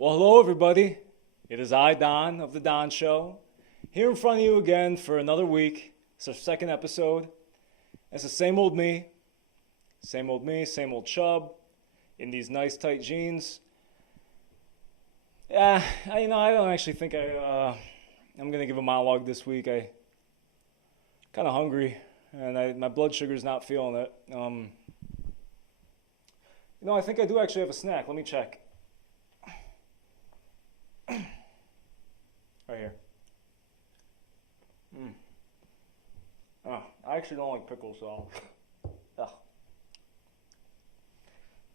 Well, hello, everybody. It is I, Don, of The Don Show, here in front of you again for another week. It's our second episode. It's the same old me, same old chub, in these nice tight jeans. Yeah, I don't actually think I'm going to give a monologue this week. I'm kind of hungry, and my blood sugar's not feeling it. I think I do actually have a snack. Let me check. Right here. Oh, I actually don't like pickles, so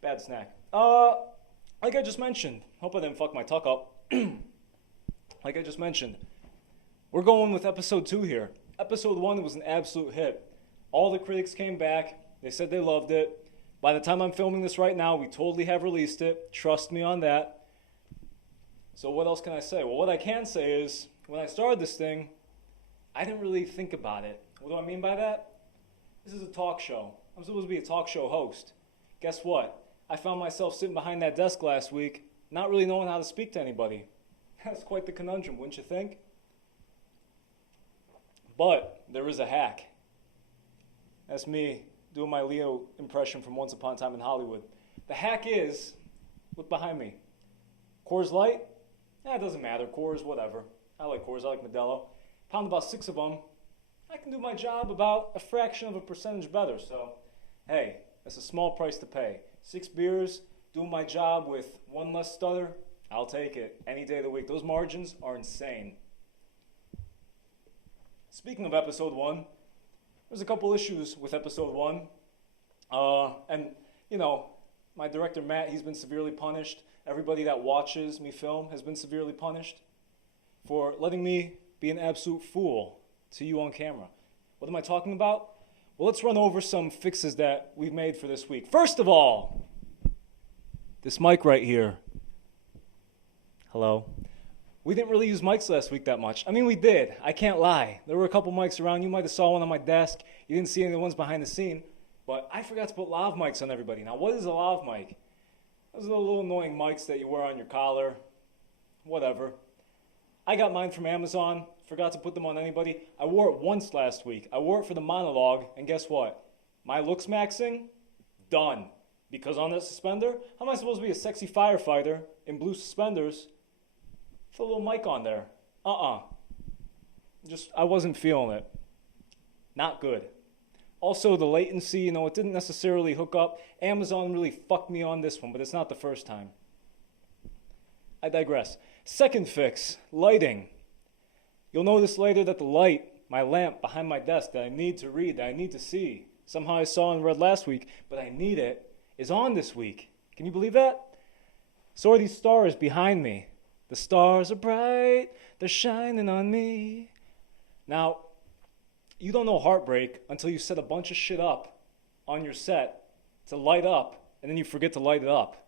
bad snack. Like I just mentioned, hope I didn't fuck my tuck up. Like I just mentioned, we're going with episode 2 here. Episode 1 was an absolute hit. All the critics came back. They said they loved it. By the time I'm filming this right now, we totally have released it. Trust me on that. So what else can I say? Well, what I can say is, when I started this thing, I didn't really think about it. What do I mean by that? This is a talk show. I'm supposed to be a talk show host. Guess what? I found myself sitting behind that desk last week, not really knowing how to speak to anybody. That's quite the conundrum, wouldn't you think? But there is a hack. That's me doing my Leo impression from Once Upon a Time in Hollywood. The hack is, look behind me. Coors Light? It doesn't matter. Coors, whatever. I like Coors. I like Modelo. Pound about 6 of them. I can do my job about a fraction of a percentage better. So, hey, that's a small price to pay. 6 beers, doing my job with 1 less stutter. I'll take it any day of the week. Those margins are insane. Speaking of episode 1, there's a couple issues with episode 1. My director, Matt, he's been severely punished. Everybody that watches me film has been severely punished for letting me be an absolute fool to you on camera. What am I talking about? Well, let's run over some fixes that we've made for this week. First of all, this mic right here. Hello. We didn't really use mics last week that much. I mean, we did. I can't lie. There were a couple mics around. You might have saw one on my desk. You didn't see any of the ones behind the scene. But I forgot to put lav mics on everybody. Now, what is a lav mic? Those are the little annoying mics that you wear on your collar. Whatever. I got mine from Amazon. Forgot to put them on anybody. I wore it once last week. I wore it for the monologue. And guess what? My looks maxing? Done. Because on that suspender, how am I supposed to be a sexy firefighter in blue suspenders with a little mic on there? I wasn't feeling it. Not good. Also, the latency, it didn't necessarily hook up. Amazon really fucked me on this one, but it's not the first time. I digress. Second fix, lighting. You'll notice later that the light, my lamp behind my desk that I need to read, that I need to see, somehow I saw and read last week, but I need it, is on this week. Can you believe that? So are these stars behind me. The stars are bright, they're shining on me. Now, you don't know heartbreak until you set a bunch of shit up on your set to light up, and then you forget to light it up.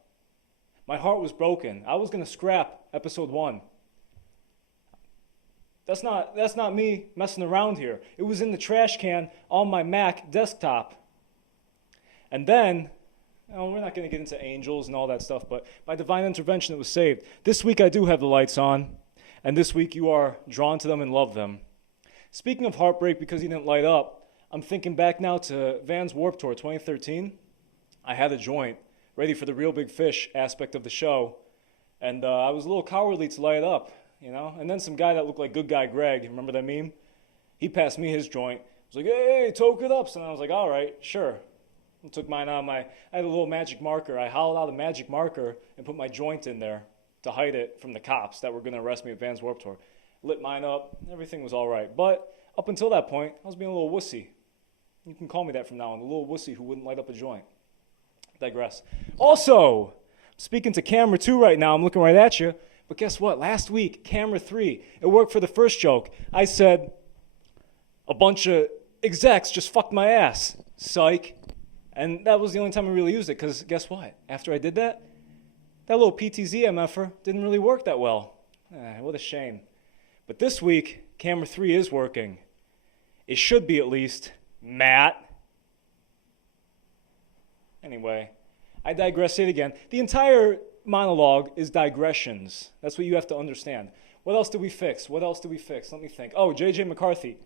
My heart was broken. I was going to scrap episode 1. That's not me messing around here. It was in the trash can on my Mac desktop. And then, we're not going to get into angels and all that stuff, but by divine intervention it was saved. This week I do have the lights on, and this week you are drawn to them and love them. Speaking of heartbreak because he didn't light up, I'm thinking back now to Vans Warped Tour 2013. I had a joint ready for the real big fish aspect of the show, and I was a little cowardly to light it up, And then some guy that looked like Good Guy Greg, remember that meme? He passed me his joint. He was like, hey, toke it up. So I was like, all right, sure. I took mine out. I had a little magic marker. I hollowed out a magic marker and put my joint in there to hide it from the cops that were going to arrest me at Vans Warped Tour. Lit mine up. Everything was all right. But up until that point, I was being a little wussy. You can call me that from now on, a little wussy who wouldn't light up a joint. Digress. Also, speaking to camera 2 right now, I'm looking right at you. But guess what? Last week, camera 3, it worked for the first joke. I said, a bunch of execs just fucked my ass. Psych. And that was the only time I really used it, because guess what? After I did that, that little PTZ MFer didn't really work that well. What a shame. But this week, camera 3 is working. It should be at least. Matt. Anyway, I digress yet again. The entire monologue is digressions. That's what you have to understand. What else did we fix? What else did we fix? Let me think. Oh, J.J. McCarthy.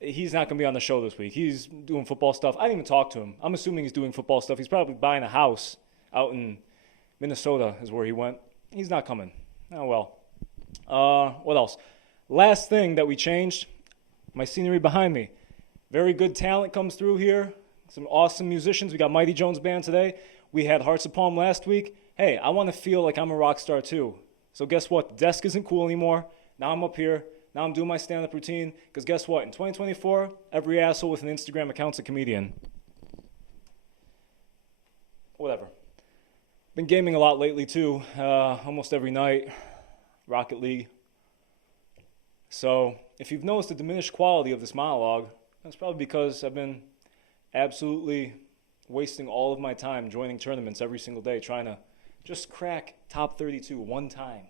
He's not going to be on the show this week. He's doing football stuff. I didn't even talk to him. I'm assuming he's doing football stuff. He's probably buying a house out in Minnesota is where he went. He's not coming. Oh, well. What else? Last thing that we changed, my scenery behind me. Very good talent comes through here. Some awesome musicians. We got Mighty Jones Band today. We had Hearts of Palm last week. Hey, I want to feel like I'm a rock star too. So guess what? The desk isn't cool anymore. Now I'm up here. Now I'm doing my stand-up routine. Because guess what? In 2024, every asshole with an Instagram account's a comedian. Whatever. Been gaming a lot lately too. Almost every night. Rocket League. So if you've noticed the diminished quality of this monologue, that's probably because I've been absolutely wasting all of my time joining tournaments every single day, trying to just crack top 32 one time.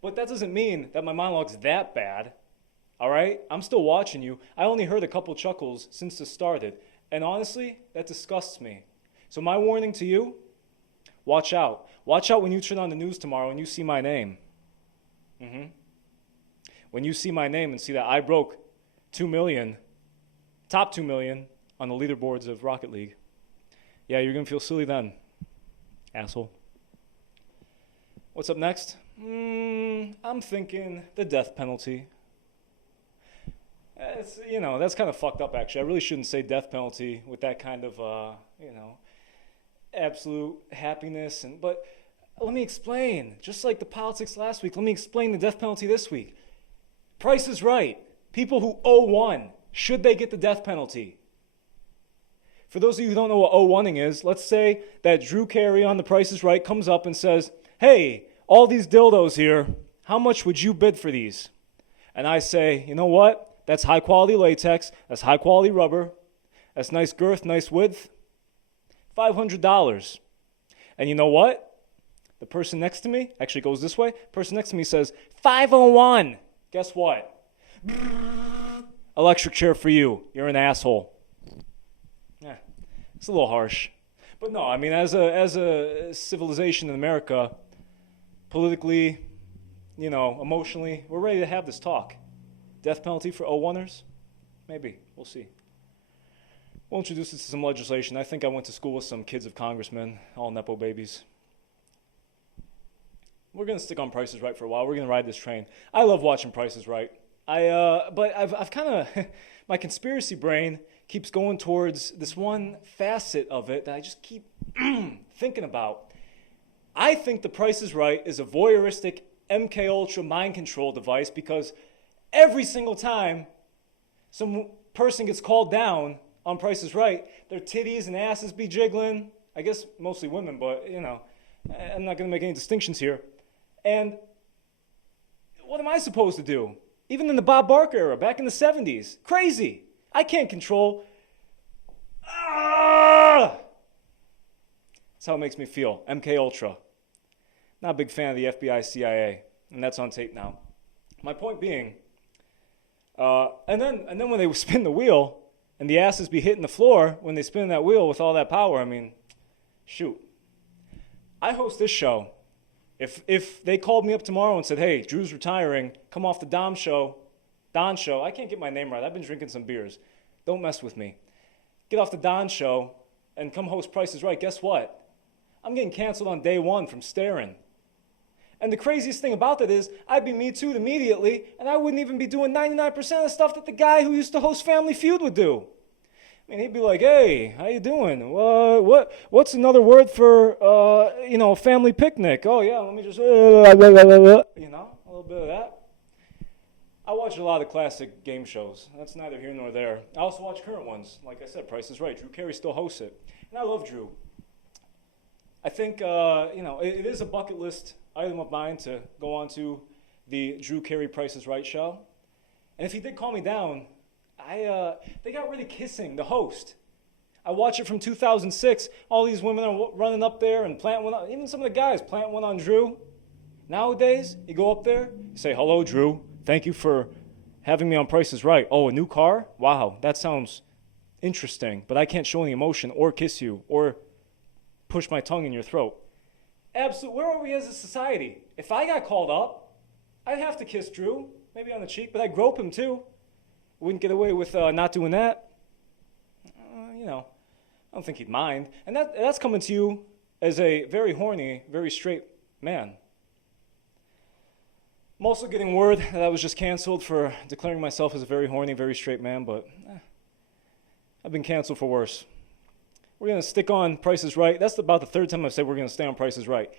But that doesn't mean that my monologue's that bad, all right? I'm still watching you. I only heard a couple chuckles since this started, and honestly, that disgusts me. So my warning to you, watch out. Watch out when you turn on the news tomorrow and you see my name. When you see my name and see that I broke 2 million, top 2 million on the leaderboards of Rocket League. Yeah, you're going to feel silly then, asshole. What's up next? I'm thinking the death penalty. That's kind of fucked up, actually. I really shouldn't say death penalty with that kind of, absolute happiness. But let me explain. Just like the politics last week, let me explain the death penalty this week. Price is Right. People who owe one, should they get the death penalty? For those of you who don't know what O1ing is, let's say that Drew Carey on The Price is Right comes up and says, hey, all these dildos here, how much would you bid for these? And I say, you know what? That's high quality latex, that's high quality rubber, that's nice girth, nice width, $500. And you know what? The person next to me actually goes this way. The person next to me says, 501. Guess what? Electric chair for you. You're an asshole. Yeah, it's a little harsh. But no, I mean, as a civilization in America, politically, emotionally, we're ready to have this talk. Death penalty for O1ers? Maybe. We'll see. We'll introduce this to some legislation. I think I went to school with some kids of congressmen, all Nepo babies. We're going to stick on Price is Right for a while. We're going to ride this train. I love watching Price is Right. But I've kind of, my conspiracy brain keeps going towards this one facet of it that I just keep thinking about. I think The Price is Right is a voyeuristic MK Ultra mind control device because every single time some person gets called down on Price is Right, their titties and asses be jiggling. I guess mostly women, but I'm not going to make any distinctions here. And what am I supposed to do? Even in the Bob Barker era, back in the 70s. Crazy. I can't control. That's how it makes me feel. MK Ultra. Not a big fan of the FBI, CIA. And that's on tape now. My point being, and then when they spin the wheel, and the asses be hitting the floor when they spin that wheel with all that power, I mean, shoot. I host this show. If they called me up tomorrow and said, hey, Drew's retiring, come off the Don show, I can't get my name right. I've been drinking some beers. Don't mess with me. Get off the Don show and come host Price is Right. Guess what? I'm getting canceled on day one from staring. And the craziest thing about that is I'd be Me Too'd immediately, and I wouldn't even be doing 99% of the stuff that the guy who used to host Family Feud would do. I mean, he'd be like, hey, how you doing? What's another word for, family picnic? Oh, yeah, let me just, a little bit of that. I watch a lot of classic game shows. That's neither here nor there. I also watch current ones. Like I said, Price is Right. Drew Carey still hosts it. And I love Drew. I think, it is a bucket list item of mine to go on to the Drew Carey Price is Right show. And if he did call me down, they got rid of Kissing, the host. I watch it from 2006. All these women are running up there and planting one on, even some of the guys planting one on Drew. Nowadays, you go up there, you say, hello, Drew. Thank you for having me on Price is Right. Oh, a new car? Wow, that sounds interesting. But I can't show any emotion or kiss you or push my tongue in your throat. Absolutely. Where are we as a society? If I got called up, I'd have to kiss Drew, maybe on the cheek, but I'd grope him too. Wouldn't get away with not doing that. I don't think he'd mind. And that's coming to you as a very horny, very straight man. I'm also getting word that I was just canceled for declaring myself as a very horny, very straight man, but I've been canceled for worse. We're going to stick on Price is Right. That's about the third time I've said we're going to stay on Price is Right.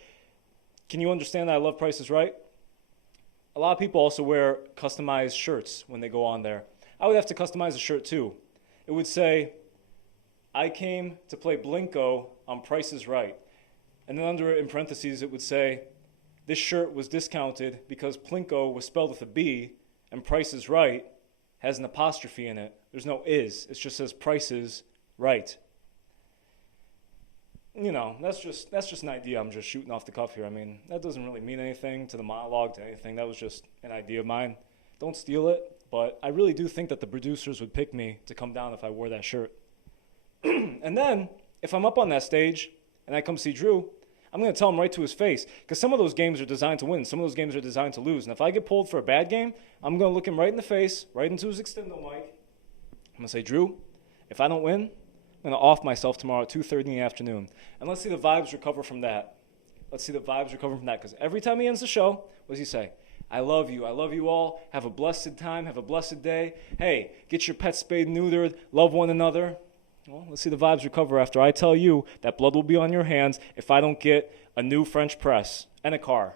Can you understand that I love Price is Right? A lot of people also wear customized shirts when they go on there. I would have to customize a shirt too. It would say, I came to play Blinko on Price is Right. And then under it, in parentheses, it would say, this shirt was discounted because Plinko was spelled with a B and Price is Right has an apostrophe in it. There's no is. It just says Price is Right. That's just an idea I'm just shooting off the cuff here. I mean, that doesn't really mean anything to the monologue, to anything. That was just an idea of mine. Don't steal it, but I really do think that the producers would pick me to come down if I wore that shirt. And then, if I'm up on that stage and I come see Drew, I'm going to tell him right to his face, because some of those games are designed to win. Some of those games are designed to lose. And if I get pulled for a bad game, I'm going to look him right in the face, right into his extendo mic. I'm going to say, Drew, if I don't win, I'm going to off myself tomorrow at 2:30 in the afternoon. And let's see the vibes recover from that. Because every time he ends the show, what does he say? I love you all. Have a blessed time. Have a blessed day. Hey, get your pet spayed and neutered. Love one another. Well, let's see the vibes recover after I tell you that blood will be on your hands if I don't get a new French press and a car.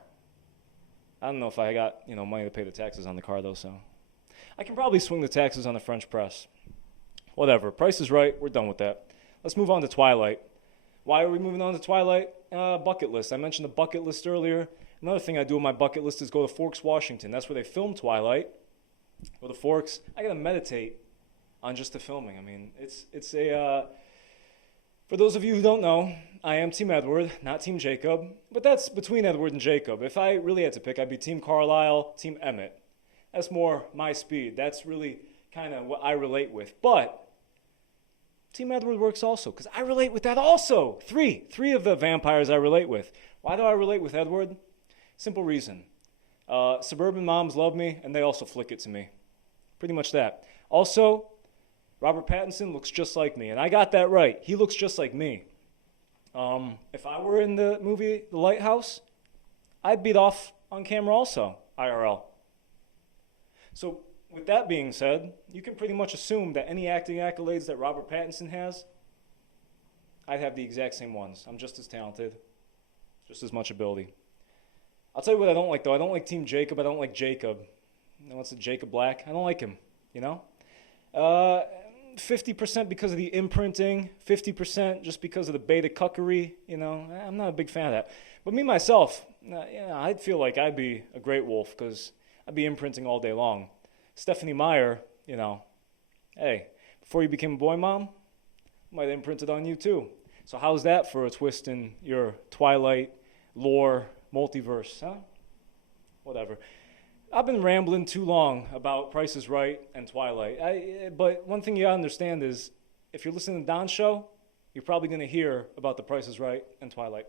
I don't know if I got, money to pay the taxes on the car, though, so I can probably swing the taxes on the French press. Whatever. Price is Right. We're done with that. Let's move on to Twilight. Why are we moving on to Twilight? Bucket list. I mentioned the bucket list earlier. Another thing I do on my bucket list is go to Forks, Washington. That's where they filmed Twilight. Go to Forks. I got to meditate on just the filming. I mean, it's for those of you who don't know, I am Team Edward, not Team Jacob, but that's between Edward and Jacob. If I really had to pick, I'd be Team Carlisle, Team Emmett. That's more my speed. That's really kind of what I relate with. But Team Edward works also, because I relate with that also. Three of the vampires I relate with. Why do I relate with Edward? Simple reason. Suburban moms love me, and they also flick it to me. Pretty much that. Also, Robert Pattinson looks just like me, and I got that right. He looks just like me. If I were in the movie The Lighthouse, I'd beat off on camera also, IRL. So with that being said, you can pretty much assume that any acting accolades that Robert Pattinson has, I'd have the exact same ones. I'm just as talented, just as much ability. I'll tell you what I don't like, though. I don't like Team Jacob. I don't like Jacob. What's it, Jacob Black? I don't like him, 50% because of the imprinting, 50% just because of the beta cuckery, I'm not a big fan of that. But me, myself, I'd feel like I'd be a great wolf because I'd be imprinting all day long. Stephanie Meyer, hey, before you became a boy mom, might have imprinted on you too. So how's that for a twist in your Twilight lore multiverse, huh? Whatever. I've been rambling too long about Price is Right and Twilight. But one thing you gotta understand is, if you're listening to Don's show, you're probably gonna hear about the Price is Right and Twilight.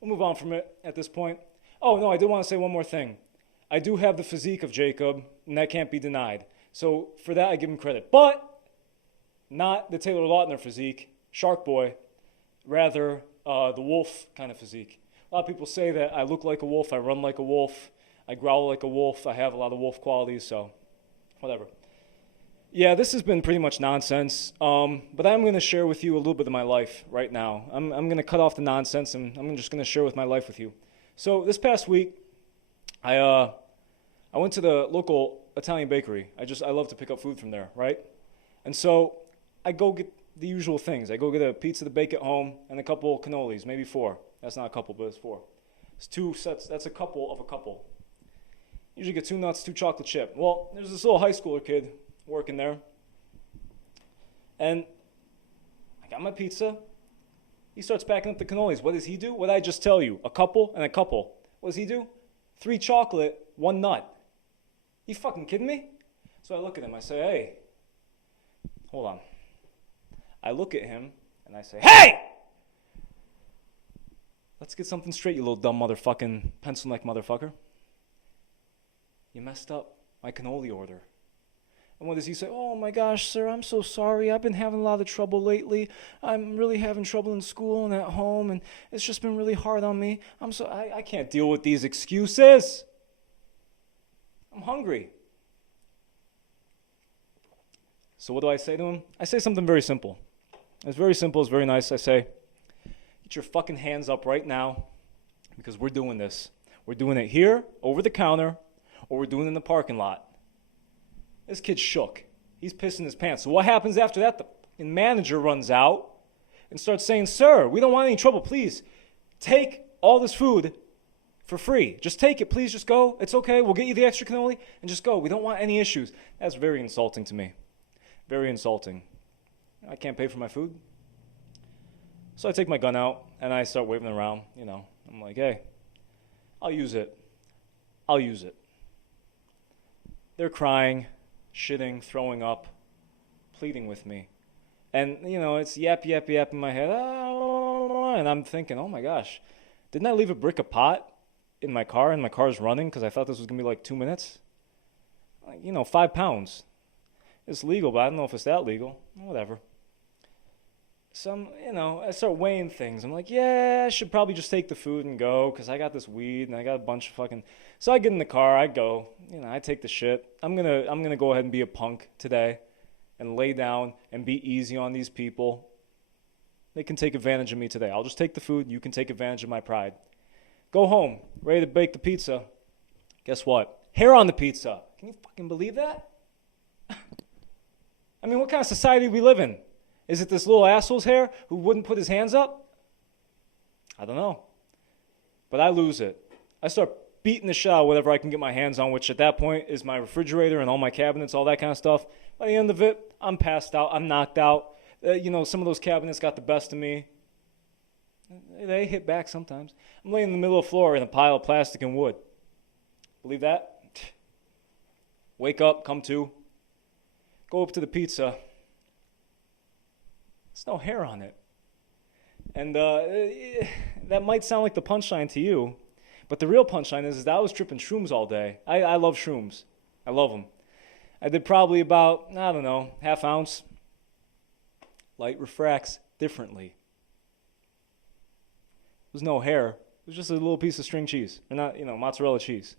We'll move on from it at this point. Oh, no, I did want to say one more thing. I do have the physique of Jacob, and that can't be denied. So for that, I give him credit. But not the Taylor Lautner physique, Shark Boy, rather the wolf kind of physique. A lot of people say that I look like a wolf, I run like a wolf, I growl like a wolf, I have a lot of wolf qualities, so whatever. Yeah, this has been pretty much nonsense, but I'm going to share with you a little bit of my life right now. I'm going to cut off the nonsense, and I'm just going to share with my life with you. So this past week, I went to the local Italian bakery. I love to pick up food from there, right? And so I go get the usual things. I go get a pizza to bake at home and a couple cannolis, maybe 4. That's not a couple, but it's 4. It's 2 sets. That's a couple of a couple. Usually get 2 nuts, 2 chocolate chip. Well, there's this little high schooler kid working there. And I got my pizza. He starts packing up the cannolis. What does he do? What did I just tell you? A couple and a couple. What does he do? 3 chocolate, 1 nut. You fucking kidding me? So I look at him. I say, hey, hold on. I look at him and I say, hey! Let's get something straight, you little dumb motherfucking pencil neck motherfucker. You messed up my cannoli order. And what does he say? Oh my gosh, sir, I'm so sorry. I've been having a lot of trouble lately. I'm really having trouble in school and at home, and it's just been really hard on me. I can't deal with these excuses. I'm hungry. So what do I say to him? I say something very simple. It's very simple, it's very nice. I say, get your fucking hands up right now, because we're doing this. We're doing it here, over the counter, or we're doing it in the parking lot. This kid's shook. He's pissing his pants. So what happens after that? The fucking manager runs out and starts saying, sir, we don't want any trouble. Please take all this food for free. Just take it. Please just go. It's okay. We'll get you the extra cannoli and just go. We don't want any issues. That's very insulting to me. Very insulting. I can't pay for my food. So I take my gun out and I start waving it around. You know, I'm like, hey, I'll use it. I'll use it. They're crying, shitting, throwing up, pleading with me. And, you know, it's yap, yap, yap in my head. And I'm thinking, oh my gosh, didn't I leave a brick of pot in my car and my car's running because I thought this was going to be like 2 minutes? Like, you know, 5 pounds. It's legal, but I don't know if it's that legal. Whatever. So, I start weighing things. I'm like, yeah, I should probably just take the food and go because I got this weed and I got a bunch of fucking... So I get in the car, I go, I take the shit. I'm gonna go ahead and be a punk today and lay down and be easy on these people. They can take advantage of me today. I'll just take the food. You can take advantage of my pride. Go home, ready to bake the pizza. Guess what? Hair on the pizza. Can you fucking believe that? I mean, what kind of society do we live in? Is it this little asshole's hair who wouldn't put his hands up? I don't know. But I lose it. I start beating the shit out of whatever I can get my hands on, which at that point is my refrigerator and all my cabinets, all that kind of stuff. By the end of it, I'm passed out. I'm knocked out. Some of those cabinets got the best of me. They hit back sometimes. I'm laying in the middle of the floor in a pile of plastic and wood. Believe that? Wake up, come to. Go up to the pizza. There's no hair on it. And that might sound like the punchline to you, but the real punchline is that I was tripping shrooms all day. I love shrooms. I love them. I did probably about, I don't know, half ounce. Light refracts differently. There's no hair. It was just a little piece of string cheese. Or not, mozzarella cheese.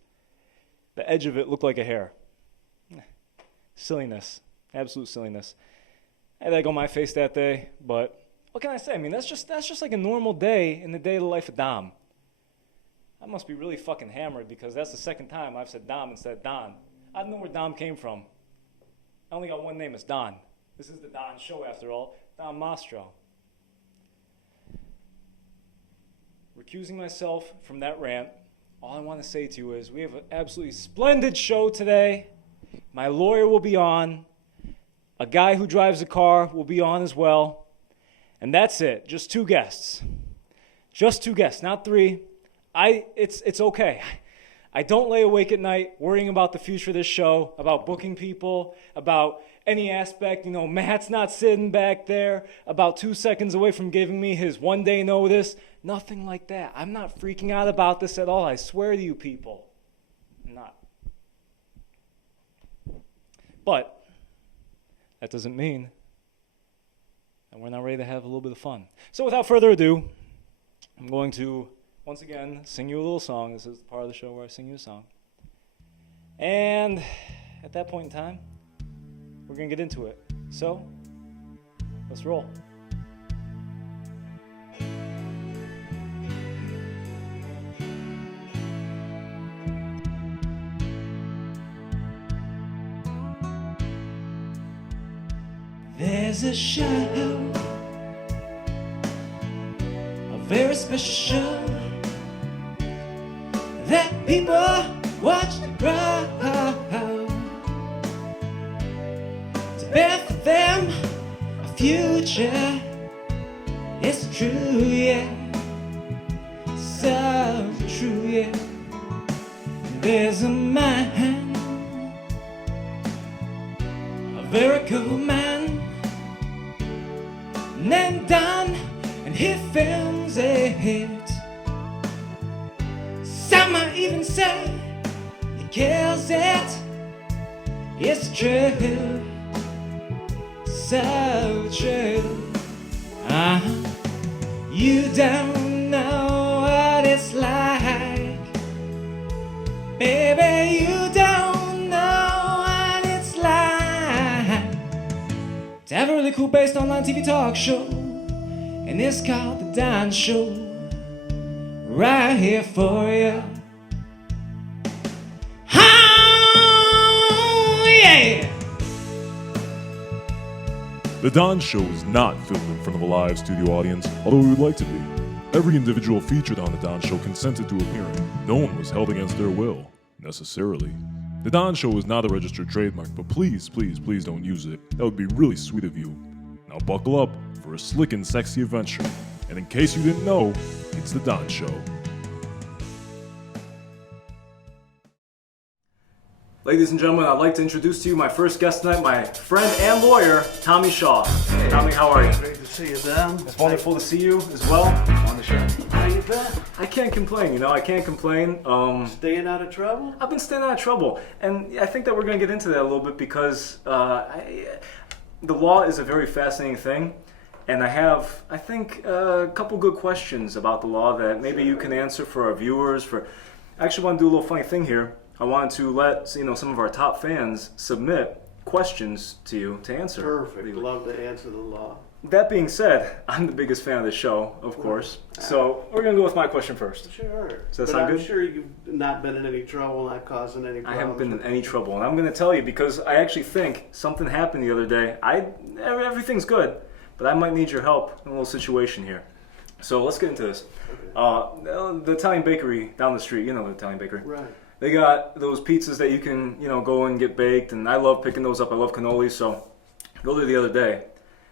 The edge of it looked like a hair. Silliness. Absolute silliness. I had egg on my face that day, but what can I say? I mean, that's just like a normal day in the day of the life of Dom. I must be really fucking hammered because that's the second time I've said Dom instead of Don. I don't know where Dom came from. I only got one name, it's Don. This is the Don show after all. Don Mastro. Recusing myself from that rant, all I want to say to you is we have an absolutely splendid show today. My lawyer will be on. A guy who drives a car will be on as well. And that's it. Just 2 guests. Just 2 guests, not 3. It's okay. I don't lay awake at night worrying about the future of this show, about booking people, about any aspect. Matt's not sitting back there about 2 seconds away from giving me his 1-day notice. Nothing like that. I'm not freaking out about this at all. I swear to you people. I'm not. But that doesn't mean that we're not ready to have a little bit of fun. So without further ado, I'm going to, once again, sing you a little song. This is the part of the show where I sing you a song. And at that point in time, we're going to get into it. So, let's roll. There's a show, a very special show that people watch to grow. To bear for them a future. It's true, yeah. So true, yeah. There's a man, a very cool man, named Don, and he films it even say he kills it. It's true, so true. You don't know what it's like, baby, you don't know what it's like to have a really cool based online TV talk show, and it's called The Don Show, right here for you. Oh, yeah! The Don Show is not filmed in front of a live studio audience, although we would like to be. Every individual featured on The Don Show consented to appearing. No one was held against their will, necessarily. The Don Show is not a registered trademark, but please, please, please don't use it. That would be really sweet of you. Now buckle up for a slick and sexy adventure. And in case you didn't know, it's The Don Show. Ladies and gentlemen, I'd like to introduce to you my first guest tonight, my friend and lawyer, Tommy Shaw. Hey, Tommy, how are you? Great to see you, Don. It's wonderful to see you as well on the show. How you been? I can't complain, I can't complain. Staying out of trouble? I've been staying out of trouble, and I think that we're going to get into that a little bit because the law is a very fascinating thing, and I have, I think, a couple good questions about the law that maybe you can answer for our viewers. I actually want to do a little funny thing here. I wanted to let some of our top fans submit questions to you to answer. Perfect. Love to answer the law. That being said, I'm the biggest fan of the show, of course. So we're going to go with my question first. Sure. Does that sound good? I'm sure you've not been in any trouble, not causing any problems. I haven't been in any trouble, and I'm going to tell you because I actually think something happened the other day. Everything's good, but I might need your help in a little situation here. So let's get into this. Okay. The Italian bakery down the street, you know the Italian bakery. Right. They got those pizzas that you can, go and get baked, and I love picking those up. I love cannolis, so I go there the other day,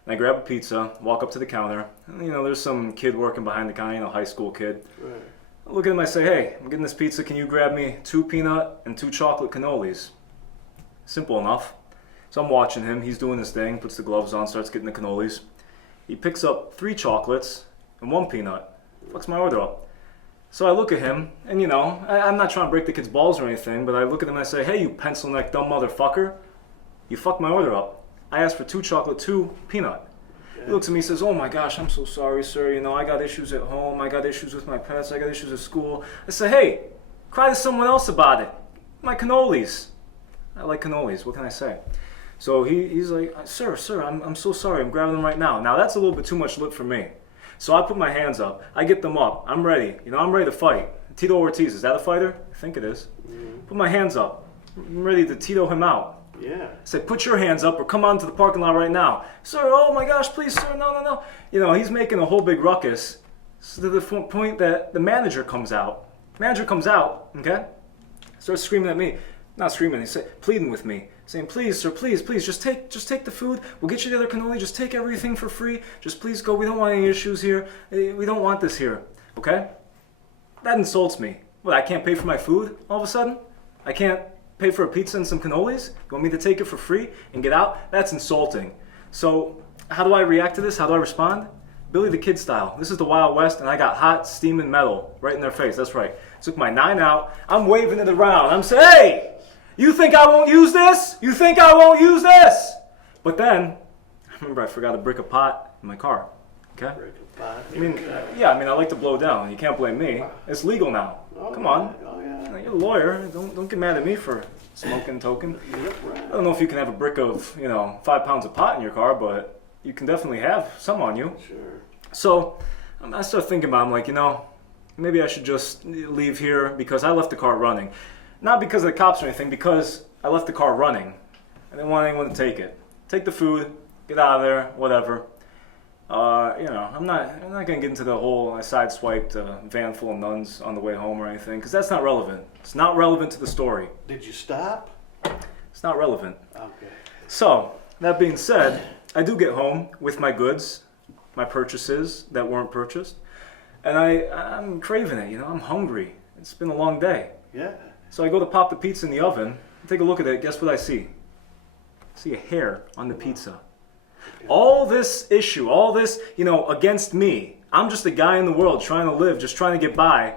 and I grab a pizza, walk up to the counter, and, there's some kid working behind the counter, high school kid. Right. I look at him, I say, hey, I'm getting this pizza, can you grab me 2 peanut and 2 chocolate cannolis? Simple enough. So I'm watching him, he's doing his thing, puts the gloves on, starts getting the cannolis. He picks up 3 chocolates and 1 peanut, fucks my order up. So I look at him, and I'm not trying to break the kid's balls or anything, but I look at him and I say, hey, you pencil-neck dumb motherfucker, you fucked my order up. I asked for 2 chocolate, 2 peanut. Yeah. He looks at me and says, oh my gosh, I'm so sorry, sir, I got issues at home, I got issues with my pets, I got issues at school. I say, hey, cry to someone else about it. My cannolis. I like cannolis, what can I say? So he's like, sir, I'm so sorry, I'm grabbing them right now. Now that's a little bit too much lip for me. So I put my hands up, I get them up, I'm ready, I'm ready to fight. Tito Ortiz, is that a fighter? I think it is. Mm-hmm. Put my hands up, I'm ready to Tito him out. Yeah. I said, put your hands up or come on to the parking lot right now. Sir, oh my gosh, please, sir, no. He's making a whole big ruckus to the point that the manager comes out. Okay? Starts screaming at me. Not screaming, he's pleading with me. Saying, please, sir, please, just take the food. We'll get you the other cannoli. Just take everything for free. Just please go. We don't want any issues here. We don't want this here. Okay? That insults me. What, I can't pay for my food all of a sudden? I can't pay for a pizza and some cannolis? You want me to take it for free and get out? That's insulting. So, how do I react to this? How do I respond? Billy the Kid style. This is the Wild West, and I got hot, steaming metal right in their face. That's right. Took my 9 out. I'm waving it around. I'm saying, hey! You think I won't use this? But then, I remember I forgot a brick of pot in my car. Okay? Brick of pot. I like to blow down. You can't blame me. It's legal now. Come on. Oh, yeah. You're a lawyer. Don't get mad at me for smoking token. Yep, right. I don't know if you can have a brick of, 5 pounds of pot in your car, but you can definitely have some on you. Sure. So, I start thinking about it. I'm like, maybe I should just leave here because I left the car running. Not because of the cops or anything, because I left the car running. I didn't want anyone to take it. Take the food, get out of there, whatever. I'm not going to get into the whole I sideswiped a van full of nuns on the way home or anything, because that's not relevant. It's not relevant to the story. Did you stop? It's not relevant. Okay. So, that being said, I do get home with my goods, my purchases that weren't purchased, and I'm craving it, I'm hungry. It's been a long day. Yeah. So I go to pop the pizza in the oven, take a look at it, guess what I see? I see a hair on the pizza. All this issue, all this, against me. I'm just a guy in the world trying to live, just trying to get by.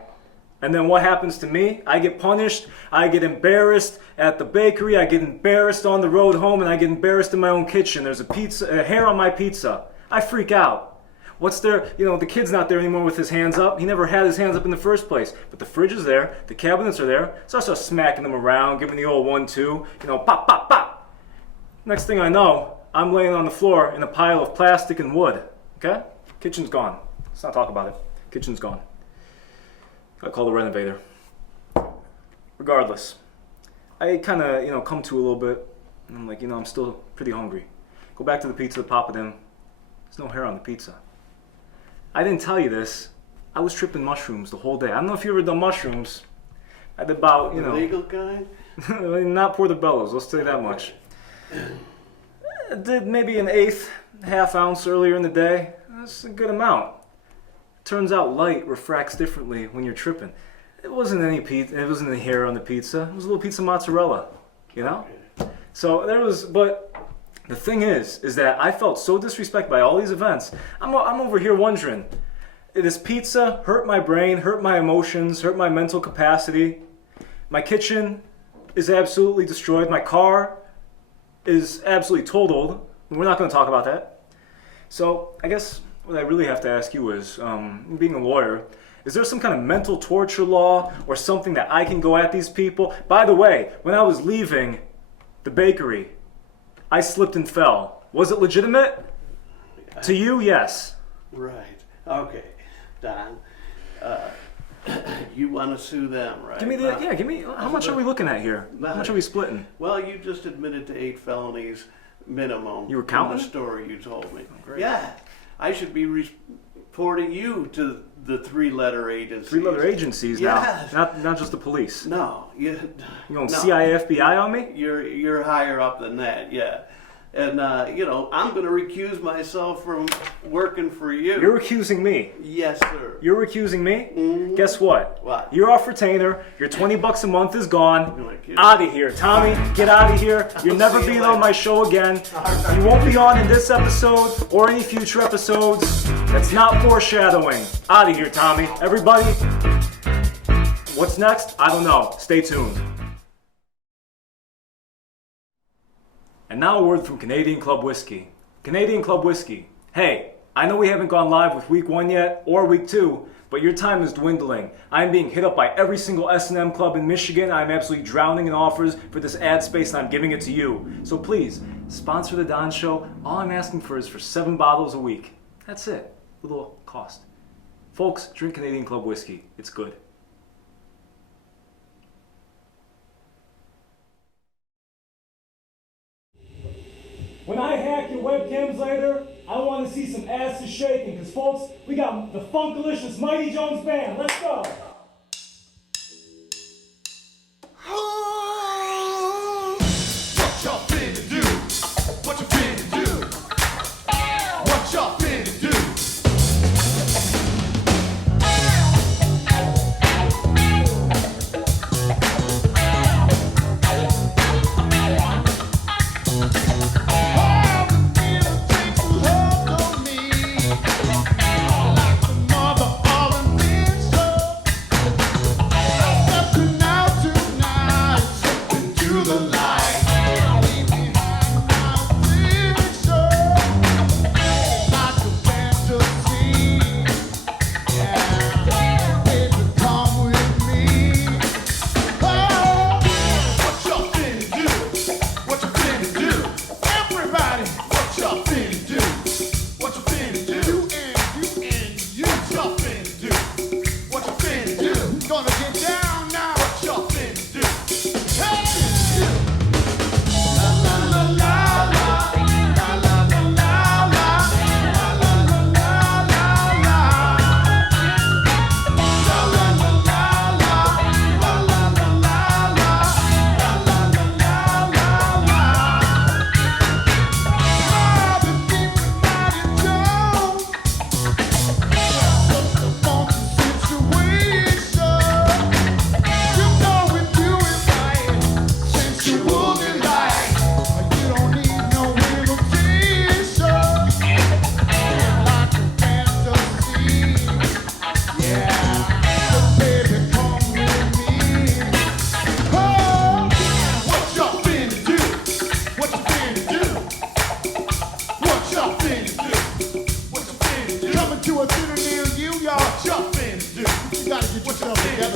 And then what happens to me? I get punished, I get embarrassed at the bakery, I get embarrassed on the road home, and I get embarrassed in my own kitchen. There's a hair on my pizza. I freak out. What's there? You know, the kid's not there anymore with his hands up. He never had his hands up in the first place. But the fridge is there, the cabinets are there, so I start smacking them around, giving the old 1-2, you know, pop, pop, pop. Next thing I know, I'm laying on the floor in a pile of plastic and wood. Okay? Kitchen's gone. Let's not talk about it. Kitchen's gone. Gotta call the renovator. Regardless, I kind of, you know, come to a little bit, and I'm like, you know, I'm still pretty hungry. Go back to the pizza, pop it in. There's no hair on the pizza. I didn't tell you this. I was tripping mushrooms the whole day. I don't know if you ever done mushrooms. I did about, you know. Legal kind? Not portobellos, let's say that much. I did maybe an eighth, half ounce earlier in the day. That's a good amount. Turns out light refracts differently when you're tripping. It wasn't any pizza. It wasn't any hair on the pizza. It was a little pizza mozzarella, you know. So there was, but the thing is that I felt so disrespected by all these events. I'm over here wondering, this pizza hurt my brain, hurt my emotions, hurt my mental capacity. My kitchen is absolutely destroyed. My car is absolutely totaled. We're not going to talk about that. So I guess what I really have to ask you is, being a lawyer, is there some kind of mental torture law or something that I can go at these people? By the way, when I was leaving the bakery, I slipped and fell. Was it legitimate? To you, yes. Right. Okay. Don, you want to sue them, right? Give me, how much are we looking at here? How much are we splitting? Well, you just admitted to 8 felonies minimum. You were counting? In the story you told me. Oh, great. Yeah. I should be reporting you to the 3-letter agencies. 3-letter agencies Yes. now, not just the police. No. You going no. CIA, FBI on me? You're higher up than that, yeah. And, you know, I'm going to recuse myself from working for you. You're accusing me. Yes, sir. You're accusing me? Mhm. Guess what? What? You're off retainer. Your $20 a month is gone. You're like, Out of here. Tommy, get out of here. You're never see you being later. on my show again. You won't be on in this episode or any future episodes. That's not foreshadowing. Out of here, Tommy. Everybody, what's next? I don't know. Stay tuned. And now a word from Canadian Club Whiskey. Canadian Club Whiskey. Hey, I know we haven't gone live with week 1 yet, or week 2, but your time is dwindling. I'm being hit up by every single S&M club in Michigan. I'm absolutely drowning in offers for this ad space, and I'm giving it to you. So please, sponsor the Don Show. All I'm asking for is for 7 bottles a week. That's it. A little cost. Folks, drink Canadian Club Whiskey. It's good. When I hack your webcams later, I want to see some asses shaking, because folks, we got the Funkalicious Mighty Jones Band. Let's go! What y'all finna do? What you finna do? What y'all finna do? All the feeling takes a hold on me, like the mother all in this love.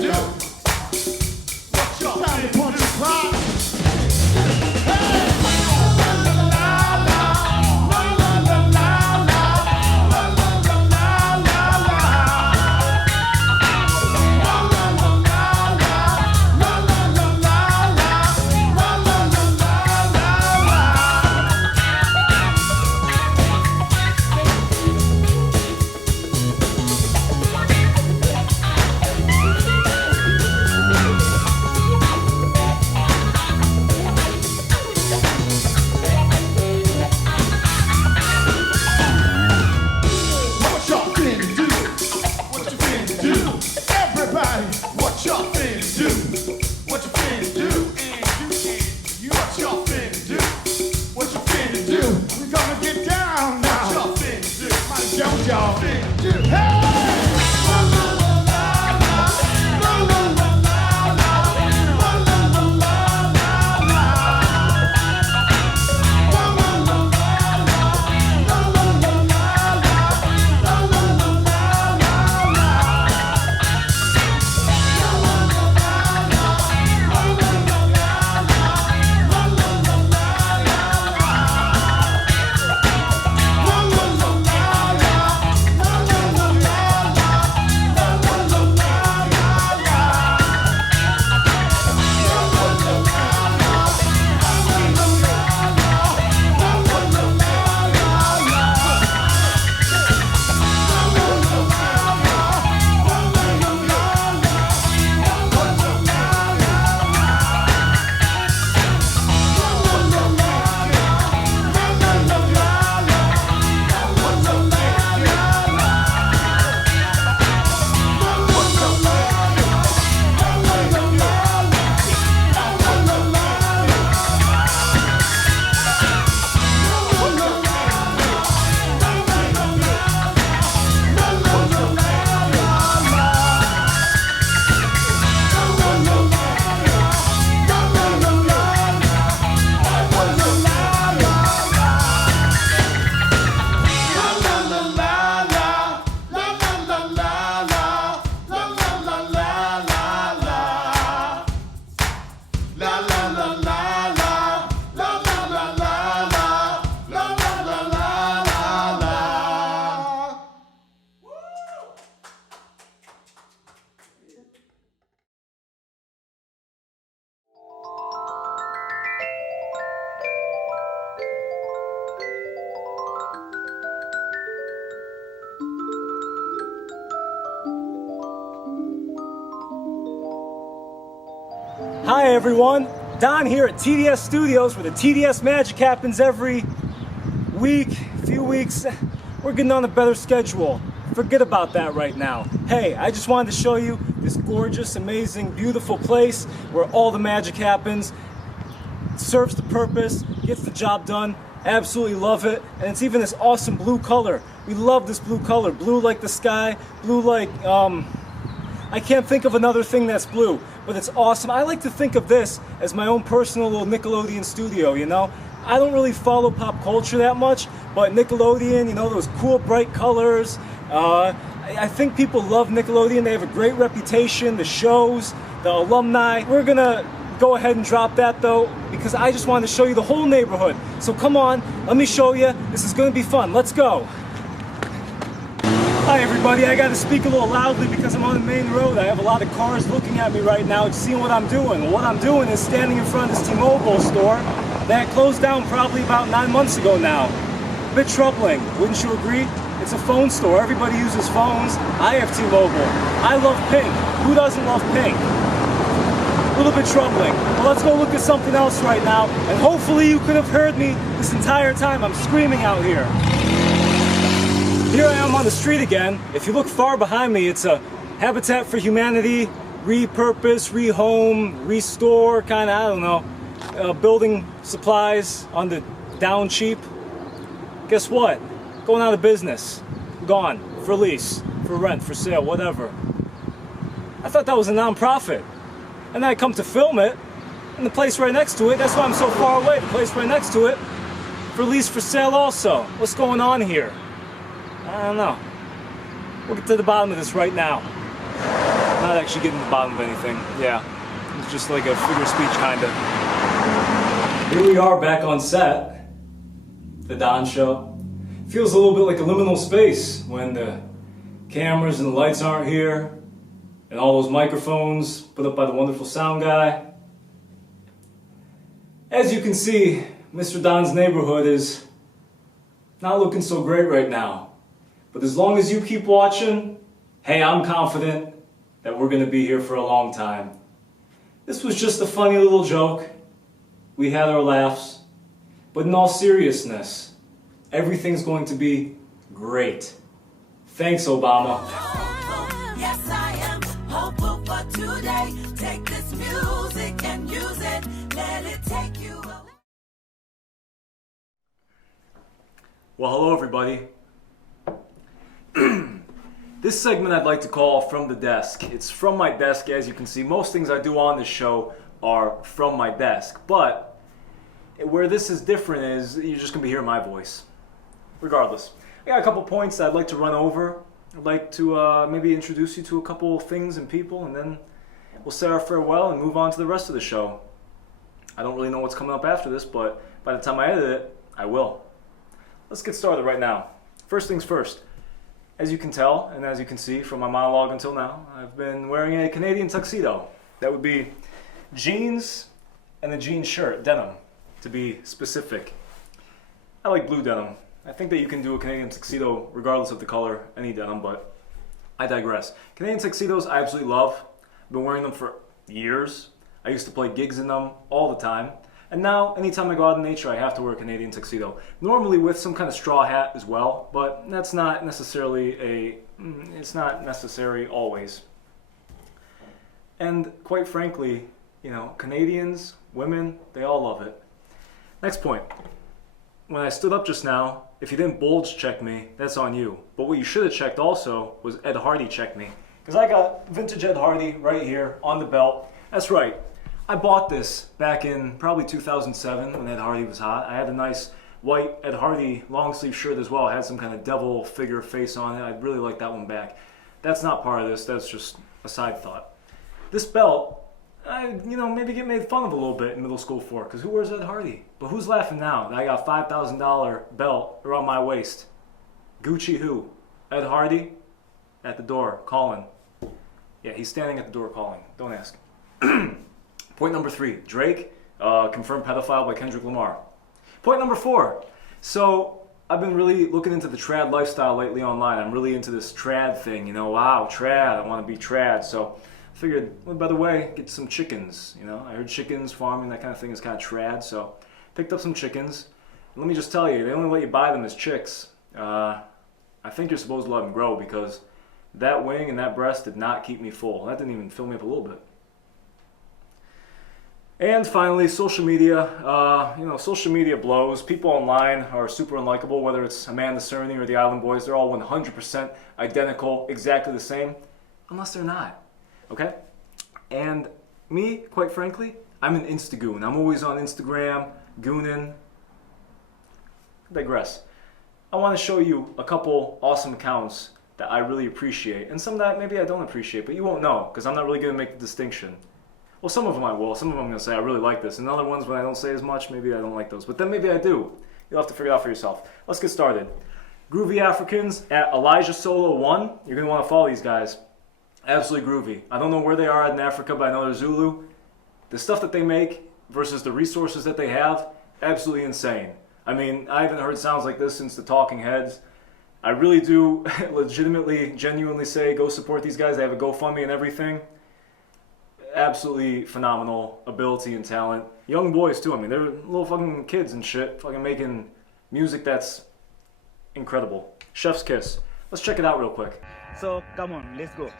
do? What y'all finna do? Punch the clock. Hi everyone, Don here at TDS Studios, where the TDS magic happens every week, few weeks. We're getting on a better schedule. Forget about that right now. Hey, I just wanted to show you this gorgeous, amazing, beautiful place where all the magic happens. It serves the purpose, gets the job done. Absolutely love it. And it's even this awesome blue color. We love this blue color. Blue like the sky, blue like, I can't think of another thing that's blue, but it's awesome. I like to think of this as my own personal little Nickelodeon studio, you know? I don't really follow pop culture that much, but Nickelodeon, you know, those cool bright colors. I think people love Nickelodeon. They have a great reputation, the shows, the alumni. We're gonna go ahead and drop that though, because I just wanted to show you the whole neighborhood. So come on, let me show you. This is gonna be fun. Let's go. Hi everybody, I got to speak a little loudly because I'm on the main road. I have a lot of cars looking at me right now, seeing what I'm doing. What I'm doing is standing in front of this T-Mobile store that closed down probably about 9 months ago now. A bit troubling, wouldn't you agree? It's a phone store, everybody uses phones. I have T-Mobile. I love pink. Who doesn't love pink? A little bit troubling. Well, let's go look at something else right now, and hopefully you could have heard me this entire time. I'm screaming out here. Here I am on the street again. If you look far behind me, it's a Habitat for Humanity, repurpose, rehome, restore, kind of, I don't know, building supplies on the down cheap. Guess what? Going out of business. Gone. For lease, for rent, for sale, whatever. I thought that was a non-profit. And then I come to film it, and the place right next to it, that's why I'm so far away, the place right next to it, for lease, for sale also. What's going on here? I don't know. We'll get to the bottom of this right now. not actually getting to the bottom of anything. Yeah, it's just like a figure of speech, kind of. Here we are back on set. The Don Show. Feels a little bit like a liminal space when the cameras and the lights aren't here, and all those microphones put up by the wonderful sound guy. As you can see, Mr. Don's neighborhood is not looking so great right now. But as long as you keep watching, hey, I'm confident that we're going to be here for a long time. This was just a funny little joke. We had our laughs. But in all seriousness, everything's going to be great. Thanks, Obama. Yes, I am hopeful for today. Take this music and use it. Let it take you away. Well, hello everybody. This segment I'd like to call From the Desk. It's from my desk, as you can see. Most things I do on this show are from my desk. But where this is different is you're just going to be hearing my voice. Regardless. I got a couple points that I'd like to run over. I'd like to maybe introduce you to a couple things and people, and then we'll say our farewell and move on to the rest of the show. I don't really know what's coming up after this, but by the time I edit it, I will. Let's get started right now. First things first. As you can tell, and as you can see from my monologue until now, I've been wearing a Canadian tuxedo. That would be jeans and a jean shirt, denim, to be specific. I like blue denim. I think that you can do a Canadian tuxedo regardless of the color, any denim, but I digress. Canadian tuxedos I absolutely love. I've been wearing them for years. I used to play gigs in them all the time. And now, anytime I go out in nature, I have to wear a Canadian tuxedo. Normally with some kind of straw hat as well, but that's not necessarily it's not necessary always. And quite frankly, you know, Canadians, women, they all love it. Next point. When I stood up just now, if you didn't bulge check me, that's on you. But what you should have checked also was Ed Hardy check me. Because I got vintage Ed Hardy right here on the belt. That's right. I bought this back in probably 2007 when Ed Hardy was hot. I had a nice white Ed Hardy long sleeve shirt as well. It had some kind of devil figure face on it. I'd really like that one back. That's not part of this. That's just a side thought. This belt, I maybe get made fun of a little bit in middle school for, because who wears Ed Hardy? But who's laughing now that I got a $5,000 belt around my waist? Gucci who? Ed Hardy? At the door, calling. Yeah, he's standing at the door calling. Don't ask. Point number 3, Drake, confirmed pedophile by Kendrick Lamar. Point number 4, so I've been really looking into the trad lifestyle lately online. I'm really into this trad thing, wow, trad, I want to be trad. So I figured, what better way, get some chickens, I heard chickens, farming, that kind of thing is kind of trad, so picked up some chickens. And let me just tell you, they only let you buy them as chicks. I think you're supposed to let them grow, because that wing and that breast did not keep me full. That didn't even fill me up a little bit. And finally, social media. Social media blows. People online are super unlikable, whether it's Amanda Cerny or the Island Boys. They're all 100% identical, exactly the same, unless they're not. Okay? And me, quite frankly, I'm an Instagoon. I'm always on Instagram, gooning. Digress. I want to show you a couple awesome accounts that I really appreciate, and some that maybe I don't appreciate, but you won't know, because I'm not really going to make the distinction. Well, some of them I will. Some of them I'm going to say I really like this. And other ones, when I don't say as much, maybe I don't like those. But then maybe I do. You'll have to figure it out for yourself. Let's get started. Groovy Africans at Elijah Solo 1. You're going to want to follow these guys. Absolutely groovy. I don't know where they are in Africa, but I know they're Zulu. The stuff that they make versus the resources that they have, absolutely insane. I mean, I haven't heard sounds like this since the Talking Heads. I really do legitimately, genuinely say go support these guys. They have a GoFundMe and everything. Absolutely phenomenal ability and talent. Young boys too. I mean, they're little fucking kids and shit, fucking making music that's incredible. Chef's kiss. Let's check it out real quick. So come on, let's go.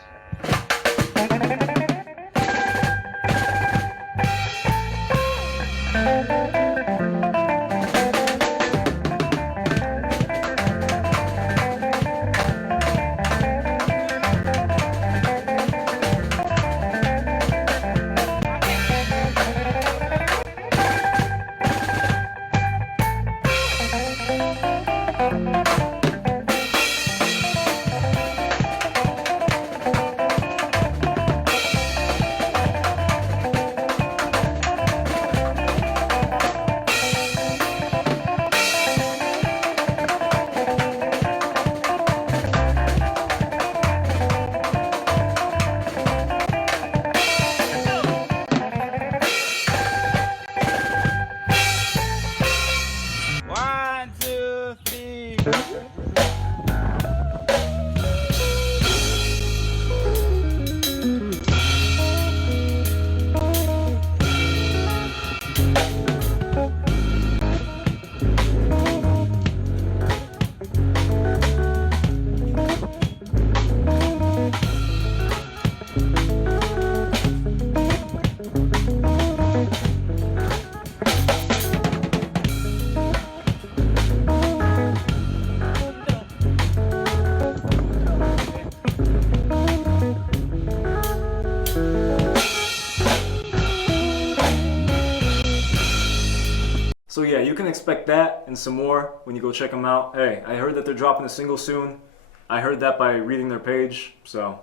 So yeah, you can expect that and some more when you go check them out. Hey, I heard that they're dropping a single soon. I heard that by reading their page, so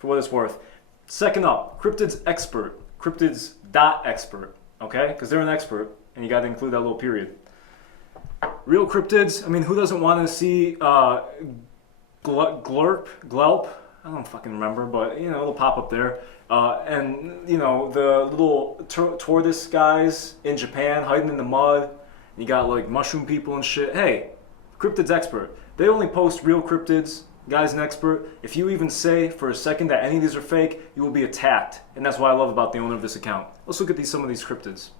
for what it's worth. Second up, Cryptids Expert. Cryptids.expert, okay? Because they're an expert, and you got to include that little period. Real cryptids, I mean, who doesn't want to see Glurp? I don't fucking remember, but, you know, it'll pop up there. And, you know, the little tortoise guys in Japan hiding in the mud. You got, like, mushroom people and shit. Hey, Cryptids Expert. They only post real cryptids. Guy's an expert. If you even say for a second that any of these are fake, you will be attacked. And that's what I love about the owner of this account. Let's look at some of these cryptids.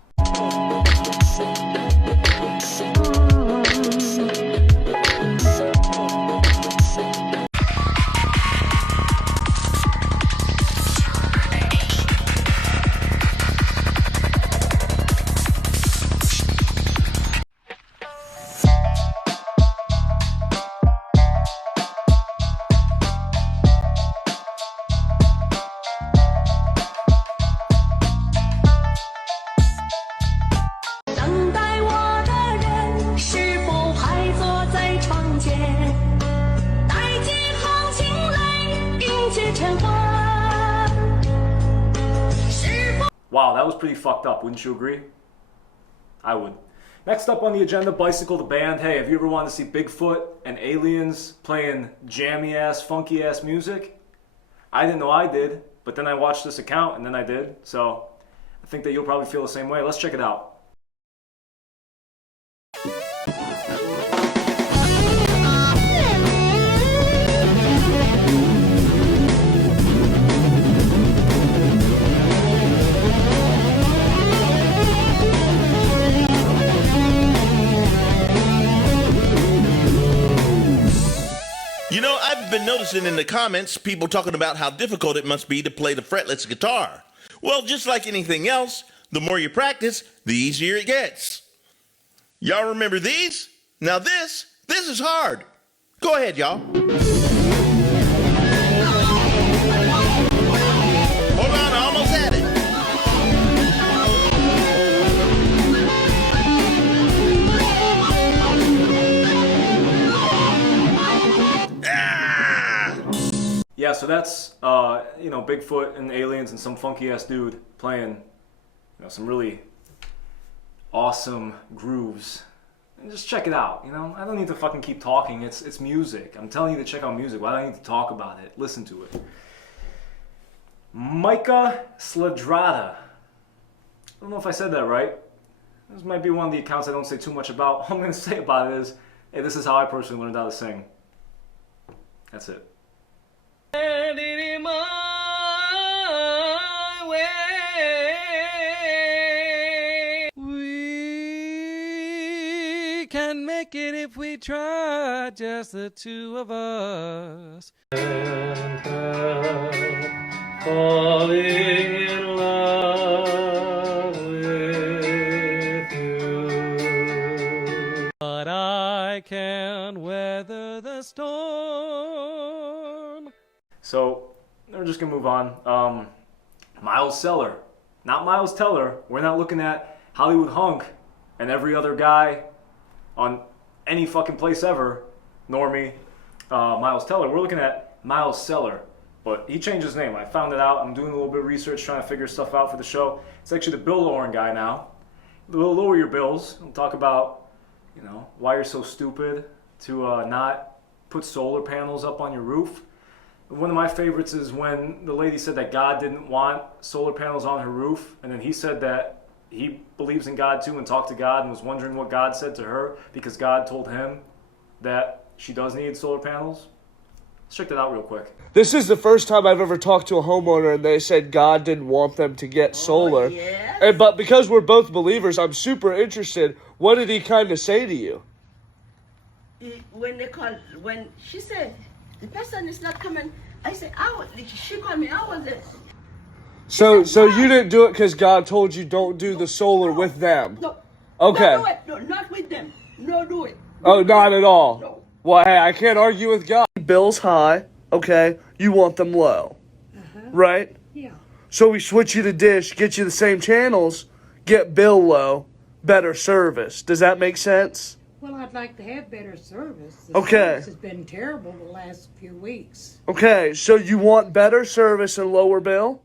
Wow, that was pretty fucked up, wouldn't you agree? I would. Next up on the agenda, Bicycle the Band. Hey, have you ever wanted to see Bigfoot and aliens playing jammy-ass, funky-ass music? I didn't know I did, but then I watched this account and then I did. So I think that you'll probably feel the same way. Let's check it out. You know, I've been noticing in the comments people talking about how difficult it must be to play the fretless guitar. Well, just like anything else, the more you practice, the easier it gets. Y'all remember these? Now this is hard. Go ahead, y'all. Hold on, I almost had it. Yeah, so that's, you know, Bigfoot and aliens and some funky-ass dude playing, you know, some really awesome grooves. And just check it out, you know? I don't need to fucking keep talking. It's music. I'm telling you to check out music. Why do I need to talk about it? Listen to it. Micah Sladrata. I don't know if I said that right. This might be one of the accounts I don't say too much about. All I'm going to say about it is, hey, this is how I personally learned how to sing. That's it. We can make it if we try, just the two of us. Falling in love with you, but I can't weather the storm. So, we're just gonna move on. Miles Teller, not Miles Teller. We're not looking at Hollywood Hunk and every other guy on any fucking place ever, nor me, Miles Teller. We're looking at Miles Teller, but he changed his name. I found it out. I'm doing a little bit of research, trying to figure stuff out for the show. It's actually the bill lowering guy now. We'll lower your bills. We'll talk about, you know, why you're so stupid to not put solar panels up on your roof. One of my favorites is when the lady said that God didn't want solar panels on her roof, and then he said that he believes in God too and talked to God and was wondering what God said to her because God told him that she does need solar panels. Let's check that out real quick. This is the first time I've ever talked to a homeowner and they said God didn't want them to get solar. Yeah? But because we're both believers, I'm super interested. What did he kind of say to you? When she said, the person is not coming, I said, she called me, I was there. So you didn't do it because God told you don't do the solar with them? No. Okay. Don't do it. No, not with them. No, do it. Oh, not at all? No. Well, hey, I can't argue with God. Bills high, okay? You want them low, right? Yeah. So we switch you to Dish, get you the same channels, get bill low, better service. Does that make sense? Well, I'd like to have better service. The Okay. service has been terrible the last few weeks. Okay, so you want better service and lower bill?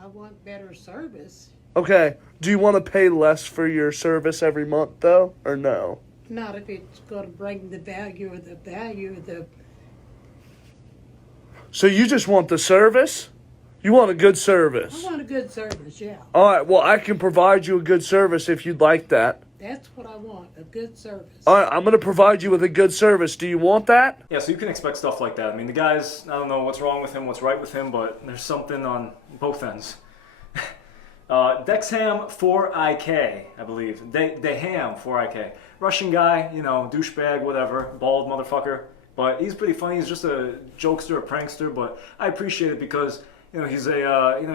I want better service. Okay. Do you want to pay less for your service every month, though, or no? Not if it's going to bring the value of the. So you just want the service? You want a good service? I want a good service, yeah. All right, well, I can provide you a good service if you'd like that. That's what I want, a good service. All right, I'm going to provide you with a good service. Do you want that? Yeah, so you can expect stuff like that. I mean, the guy's, I don't know what's wrong with him, what's right with him, but there's something on both ends. Dexham 4IK, I believe. Deham 4IK. Russian guy, you know, douchebag, whatever, bald motherfucker. But he's pretty funny. He's just a jokester, a prankster, but I appreciate it because, you know, he's he's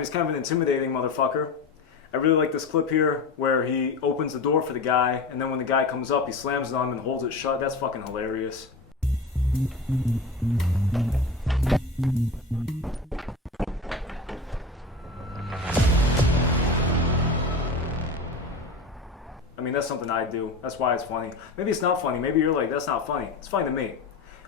kind of an intimidating motherfucker. I really like this clip here where he opens the door for the guy, and then when the guy comes up, he slams it on him and holds it shut. That's fucking hilarious. I mean, that's something I do. That's why it's funny. Maybe it's not funny. Maybe you're like, that's not funny. It's funny to me.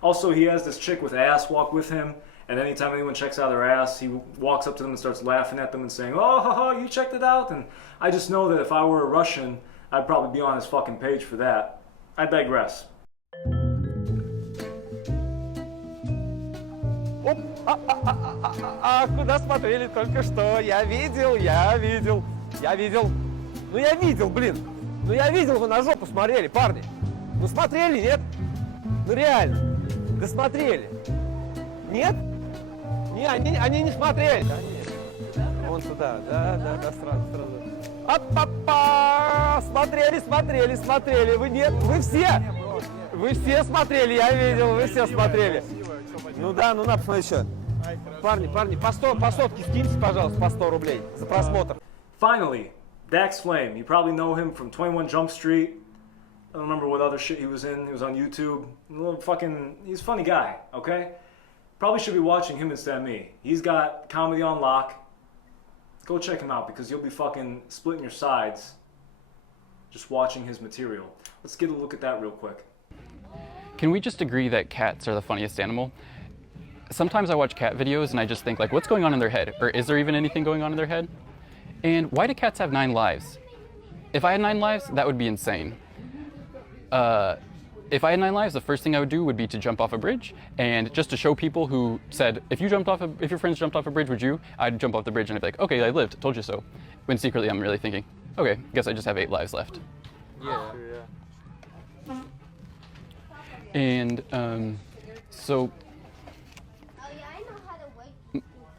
Also, he has this chick with ass walk with him, and anytime anyone checks out their ass, he walks up to them and starts laughing at them and saying, oh, haha, you checked it out? And I just know that if I were a Russian, I'd probably be on his fucking page for that. I digress. Куда смотрели только что? Я видел. Ну я видел, блин. Ну я видел, вы на жопу смотрели, парни. Ну смотрели, нет? Ну реально. Да смотрели. Нет? Не, они не смотрели. Да, нет. Вон сюда, да, сразу. Опа-па! Смотрели. Вы нет? Вы все смотрели, я видел, вы все смотрели. Ну да, ну на, посмотри, что. Парни, по сотке скиньте, пожалуйста, по 100 рублей за просмотр. Finally, Dax Flame. You probably know him from 21 Jump Street. I don't remember what other shit he was in. He was on YouTube. He's a funny guy, okay? Probably should be watching him instead of me. He's got comedy on lock. Go check him out because you'll be fucking splitting your sides just watching his material. Let's get a look at that real quick. Can we just agree that cats are the funniest animal? Sometimes I watch cat videos and I just think like, what's going on in their head? Or is there even anything going on in their head? And why do cats have 9 lives? If I had 9 lives, that would be insane. If I had 9 lives, the first thing I would do would be to jump off a bridge, and just to show people who said, if your friends jumped off a bridge, would you? I'd jump off the bridge and I'd be like, okay, I lived, told you so. When secretly I'm really thinking, okay, guess I just have 8 lives left. Yeah. And so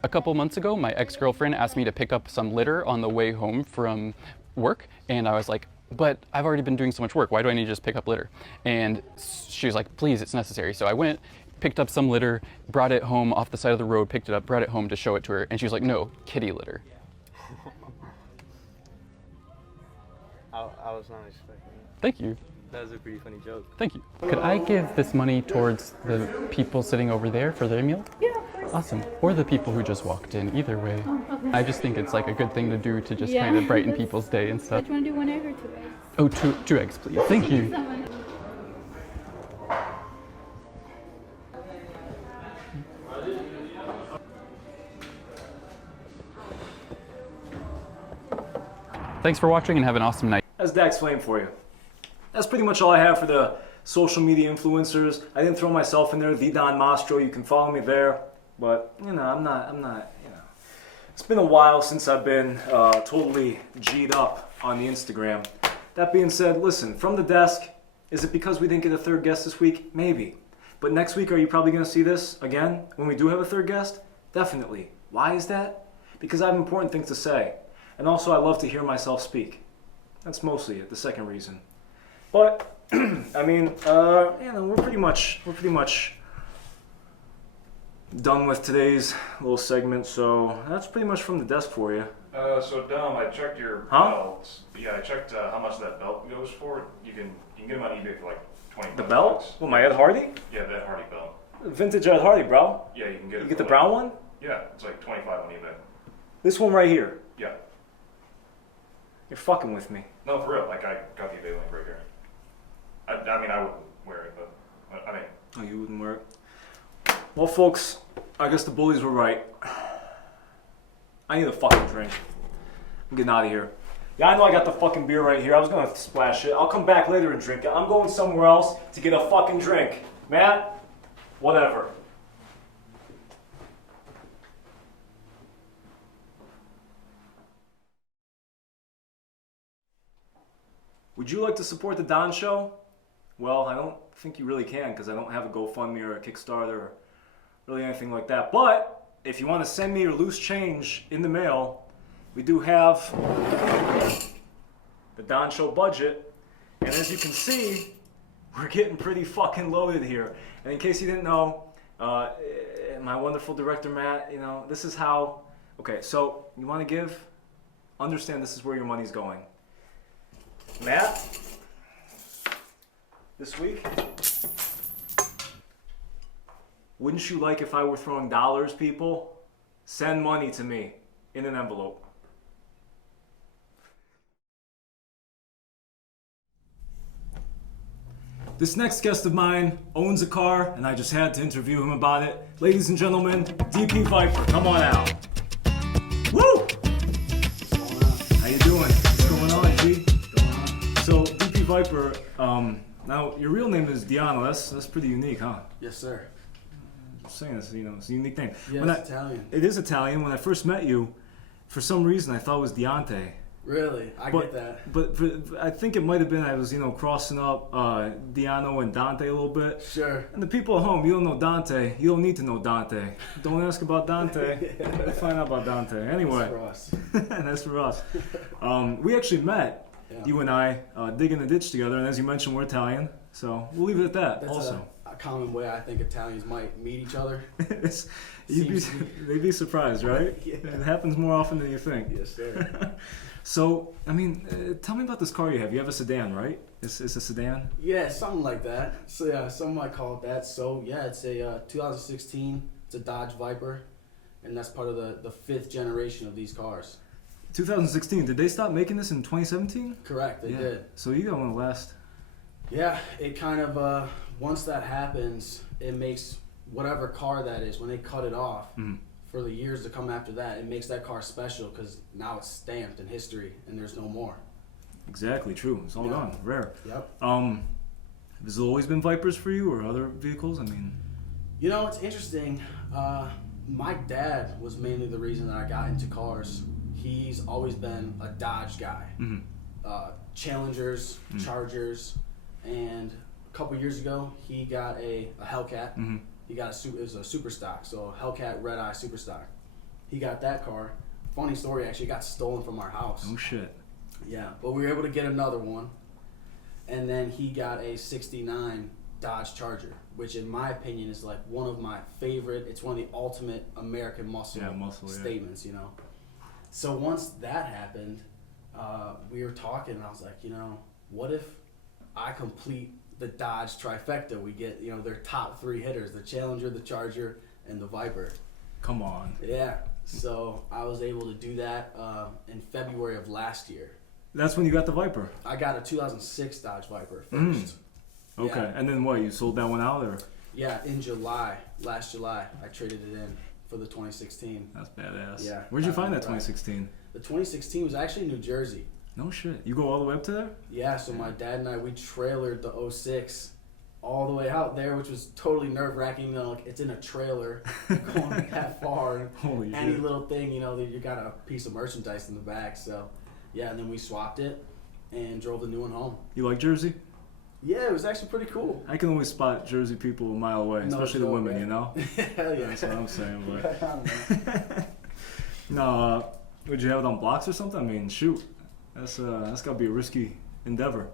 a couple months ago, my ex-girlfriend asked me to pick up some litter on the way home from work, and I was like, but I've already been doing so much work, why do I need to just pick up litter? And she was like, please, it's necessary. So I went, picked up some litter, brought it home off the side of the road, picked it up, brought it home to show it to her, and she was like, no, kitty litter. I was not expecting that. Thank you. That was a pretty funny joke. Thank you. Could I give this money towards the people sitting over there for their meal? Yeah, of course. Awesome. Or the people who just walked in, either way. Oh, okay. I just think it's like a good thing to do to just Yeah. kind of brighten people's day and stuff. Do you want to do 1 egg or 2 eggs? Oh, two eggs, please. Thank you. so much. Thanks for watching and have an awesome night. That's Dax Flame for you. That's pretty much all I have for the social media influencers. I didn't throw myself in there, the Don Mastro. You can follow me there. But, you know, I'm not, you know. It's been a while since I've been totally G'd up on the Instagram. That being said, listen, from the desk, is it because we didn't get a third guest this week? Maybe. But next week, are you probably going to see this again when we do have a third guest? Definitely. Why is that? Because I have important things to say. And also, I love to hear myself speak. That's mostly it, the second reason. But, I mean, you know, we're pretty much done with today's little segment, so that's pretty much from the desk for you. So Dom, I checked your Huh? belts. Yeah, I checked how much that belt goes for. You can get them on eBay for like 20 The belt? Well, my Ed Hardy? Yeah, that Hardy belt. Vintage Ed Hardy, bro. Yeah, you can get it. You get for the brown one? Yeah, it's like 25 on eBay. This one right here. Yeah. You're fucking with me. No, for real. Like, I got the eBay link right here. I mean, I wouldn't wear it, but I mean. Oh, you wouldn't wear it? Well, folks, I guess the bullies were right. I need a fucking drink. I'm getting out of here. Yeah, I know I got the fucking beer right here. I was gonna splash it. I'll come back later and drink it. I'm going somewhere else to get a fucking drink. Matt, whatever. Would you like to support the Don Show? Well, I don't think you really can because I don't have a GoFundMe or a Kickstarter or really anything like that. But if you want to send me your loose change in the mail, we do have the Don Show budget. And as you can see, we're getting pretty fucking loaded here. And in case you didn't know, my wonderful director Matt, you know, this is how. Okay, so you want to give? Understand this is where your money's going. Matt, this week, wouldn't you like if I were throwing dollars, people? Send money to me in an envelope. This next guest of mine owns a car, and I just had to interview him about it. Ladies and gentlemen, DP Viper, come on out. Woo! How you doing? What's going on, G? So, DP Viper, now your real name is Diano. That's pretty unique, huh? Yes, sir. Just saying, it's, you know, it's a unique name. Yeah, it's Italian. It is Italian. When I first met you, for some reason I thought it was Diante. Really? I get that. But I think it might have been I was, you know, crossing up Diano and Dante a little bit. Sure. And the people at home, you don't know Dante. You don't need to know Dante. Don't ask about Dante. We'll find out about Dante. Anyway. That's for us. That's for us. We actually met, you and I, digging the ditch together. And as you mentioned, we're Italian. So we'll leave it at that. That's also. a common way I think Italians might meet each other. They'd be surprised, right? Yeah. It happens more often than you think. Yes, sir. So, I mean, tell me about this car you have. You have a sedan, right? It's a sedan? Yeah, something like that. So yeah, some might call it that. So yeah, it's a 2016. It's a Dodge Viper, and that's part of the fifth generation of these cars. 2016. Did they stop making this in 2017? Correct, they did. So you got one of the last. Yeah, it kind of once that happens, it makes whatever car that is when they cut it off. For the years to come after that, it makes that car special because now it's stamped in history and there's no more. Exactly, true. It's all gone. Rare. Yep. Has it always been Vipers for you or other vehicles? I mean, you know, it's interesting. My dad was mainly the reason that I got into cars. He's always been a Dodge guy. Challengers, Chargers, and a couple years ago, he got a Hellcat. He got it was a super stock, so a Hellcat Red Eye super stock. He got that car. Funny story, actually got stolen from our house. Oh shit. Yeah, but we were able to get another one. And then he got a 69 Dodge Charger, which in my opinion is like one of my favorite, it's one of the ultimate American muscle statements, you know. So once that happened, we were talking and I was like, you know, what if I complete the Dodge trifecta? We get, you know, their top three hitters, the Challenger, the Charger, and the Viper. Come on. Yeah, so I was able to do that in February of last year. That's when you got the Viper? I got a 2006 Dodge Viper first. Okay, Yeah. and then what, you sold that one out or? Yeah, in July, last July, I traded it in for the 2016. That's badass. Yeah. Where'd you find that 2016? The 2016 was actually New Jersey. No shit. You go all the way up to there? Yeah, so my dad and I, we trailered the 06 all the way out there, which was totally nerve-wracking. You know, like, it's in a trailer going that far. And Holy any shit. little thing, you know, you got a piece of merchandise in the back. So, yeah, and then we swapped it and drove the new one home. You like Jersey? Yeah, it was actually pretty cool. I can always spot Jersey people a mile away, especially the women, you know? Hell yeah. That's what I'm saying, but... No, would you have it on blocks or something? I mean, shoot. That's got to be a risky endeavor.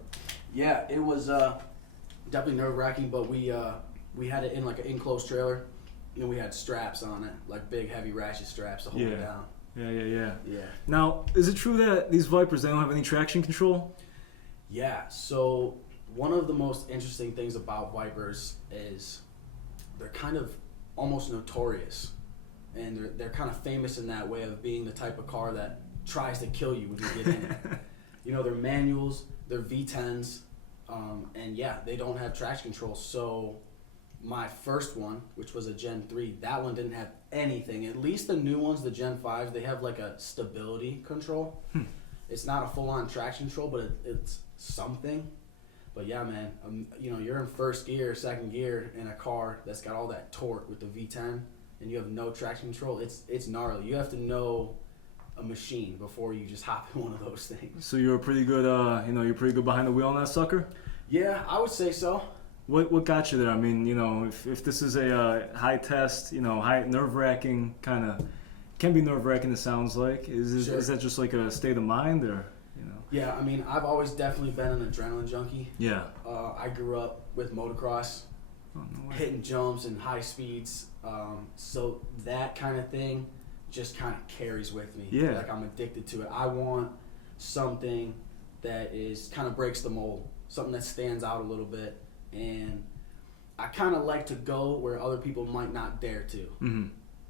Yeah, it was definitely nerve-wracking, but we had it in like an enclosed trailer. You know, we had straps on it, like big, heavy ratchet straps to hold it down. Yeah. Yeah. Now, is it true that these Vipers, they don't have any traction control? Yeah, so one of the most interesting things about Vipers is they're kind of almost notorious. And they're kind of famous in that way of being the type of car that tries to kill you when you get in it. You know, they're manuals, they're V10s, and yeah, they don't have traction control. So my first one, which was a Gen 3, that one didn't have anything. At least the new ones, the Gen 5s, they have like a stability control. It's not a full-on traction control, but it's something. But yeah, man, you know, you're in first gear, second gear in a car that's got all that torque with the V10, and you have no traction control. It's gnarly. You have to know a machine before you just hop in one of those things. So you're pretty good, you're pretty good behind the wheel on that sucker? Yeah, I would say so. What got you there? I mean, you know, if this is a high test, you know, high nerve-wracking kind of, can be nerve-wracking, it sounds like. Is that just like a state of mind, or, you know? Yeah, I mean, I've always definitely been an adrenaline junkie. Yeah. I grew up with motocross, hitting jumps and high speeds. So that kind of thing just kind of carries with me. Yeah. Like, I'm addicted to it. I want something that is kind of breaks the mold, something that stands out a little bit. And I kind of like to go where other people might not dare to. Mm-hmm.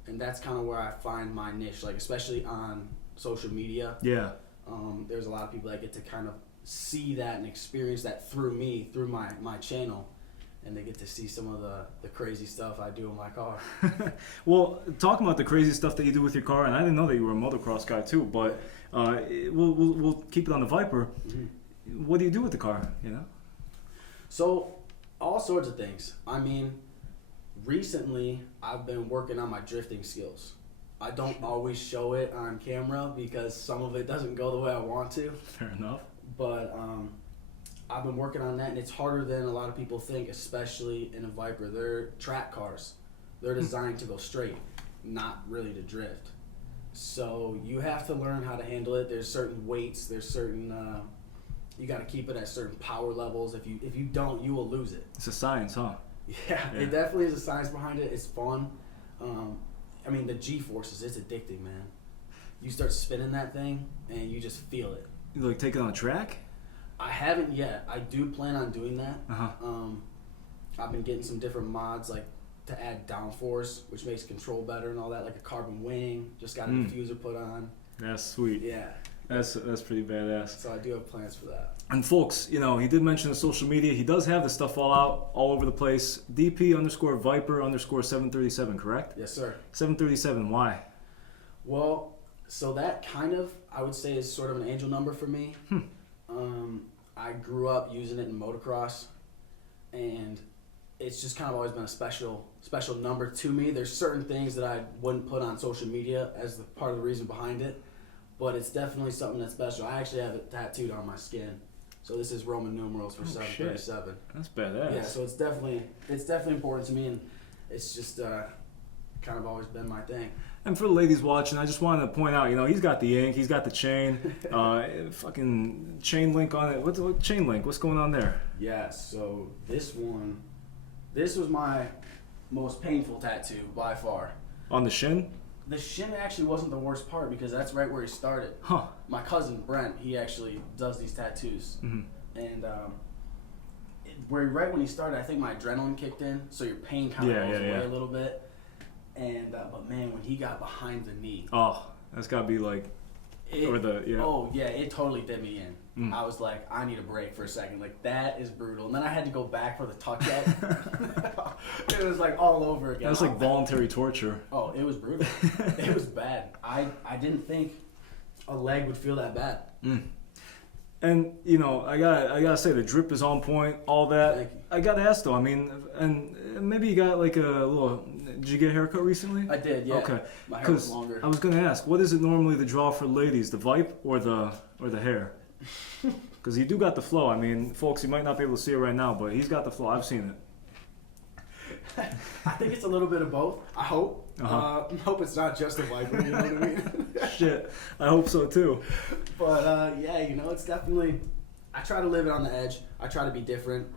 And that's kind of where I find my niche, like especially on social media. Yeah. There's a lot of people that get to kind of see that and experience that through me, through my channel. And they get to see some of the crazy stuff I do in my car. Well, talking about the crazy stuff that you do with your car, and I didn't know that you were a motocross guy too, but we'll keep it on the Viper. Mm-hmm. What do you do with the car, you know? So, all sorts of things. I mean, recently I've been working on my drifting skills. I don't always show it on camera because some of it doesn't go the way I want to. Fair enough. But I've been working on that, and it's harder than a lot of people think, especially in a Viper. They're track cars. They're designed to go straight, not really to drift. So you have to learn how to handle it. There's certain weights. There's certain you got to keep it at certain power levels. If you don't, you will lose it. It's a science, huh? Yeah, it definitely is a science behind it. It's fun. I mean, the G-forces, it's addicting, man. You start spinning that thing, and you just feel it. You like take it on a track? I haven't yet. I do plan on doing that. Uh-huh. I've been getting some different mods, like to add downforce, which makes control better and all that, like a carbon wing. Just got a diffuser put on. That's sweet. Yeah. That's pretty badass. So I do have plans for that. And folks, you know, he did mention the social media. He does have this stuff all over the place. DP_Viper_737, correct? Yes, sir. 737, why? Well, so that kind of, I would say, is sort of an angel number for me. I grew up using it in motocross, and it's just kind of always been a special number to me. There's certain things that I wouldn't put on social media as the part of the reason behind it, but it's definitely something that's special. I actually have it tattooed on my skin. So this is Roman numerals for 737. Shit. That's badass. Yeah, so it's definitely important to me, and it's just kind of always been my thing. And for the ladies watching, I just wanted to point out, you know, he's got the ink, he's got the chain, fucking chain link on it. What chain link? What's going on there? Yeah, so this was my most painful tattoo by far. On the shin? The shin actually wasn't the worst part because that's right where he started. Huh. My cousin Brent, he actually does these tattoos. Mm-hmm. And right when he started, I think my adrenaline kicked in, so your pain kind of goes away a little bit. And but man, when he got behind the knee, oh, that's gotta be like, oh yeah, it totally did me in. I was like, I need a break for a second. Like, that is brutal. And then I had to go back for the tuck-up. It was like all over again. That's like voluntary torture. Oh, it was brutal. It was bad. I didn't think a leg would feel that bad. And you know, I gotta say the drip is on point. All that. Thank you. I gotta ask though. I mean, and maybe you got like a little. Did you get a haircut recently? I did. Yeah. Okay. My hair was longer. I was gonna ask, what is it normally the draw for ladies, the Vipe or the hair? Because you do got the flow. I mean, folks, you might not be able to see it right now, but he's got the flow. I've seen it. I think it's a little bit of both. I hope. I hope it's not just a Viper. You know what I mean? Shit, I hope so too. But yeah, you know, it's definitely. I try to live it on the edge. I try to be different.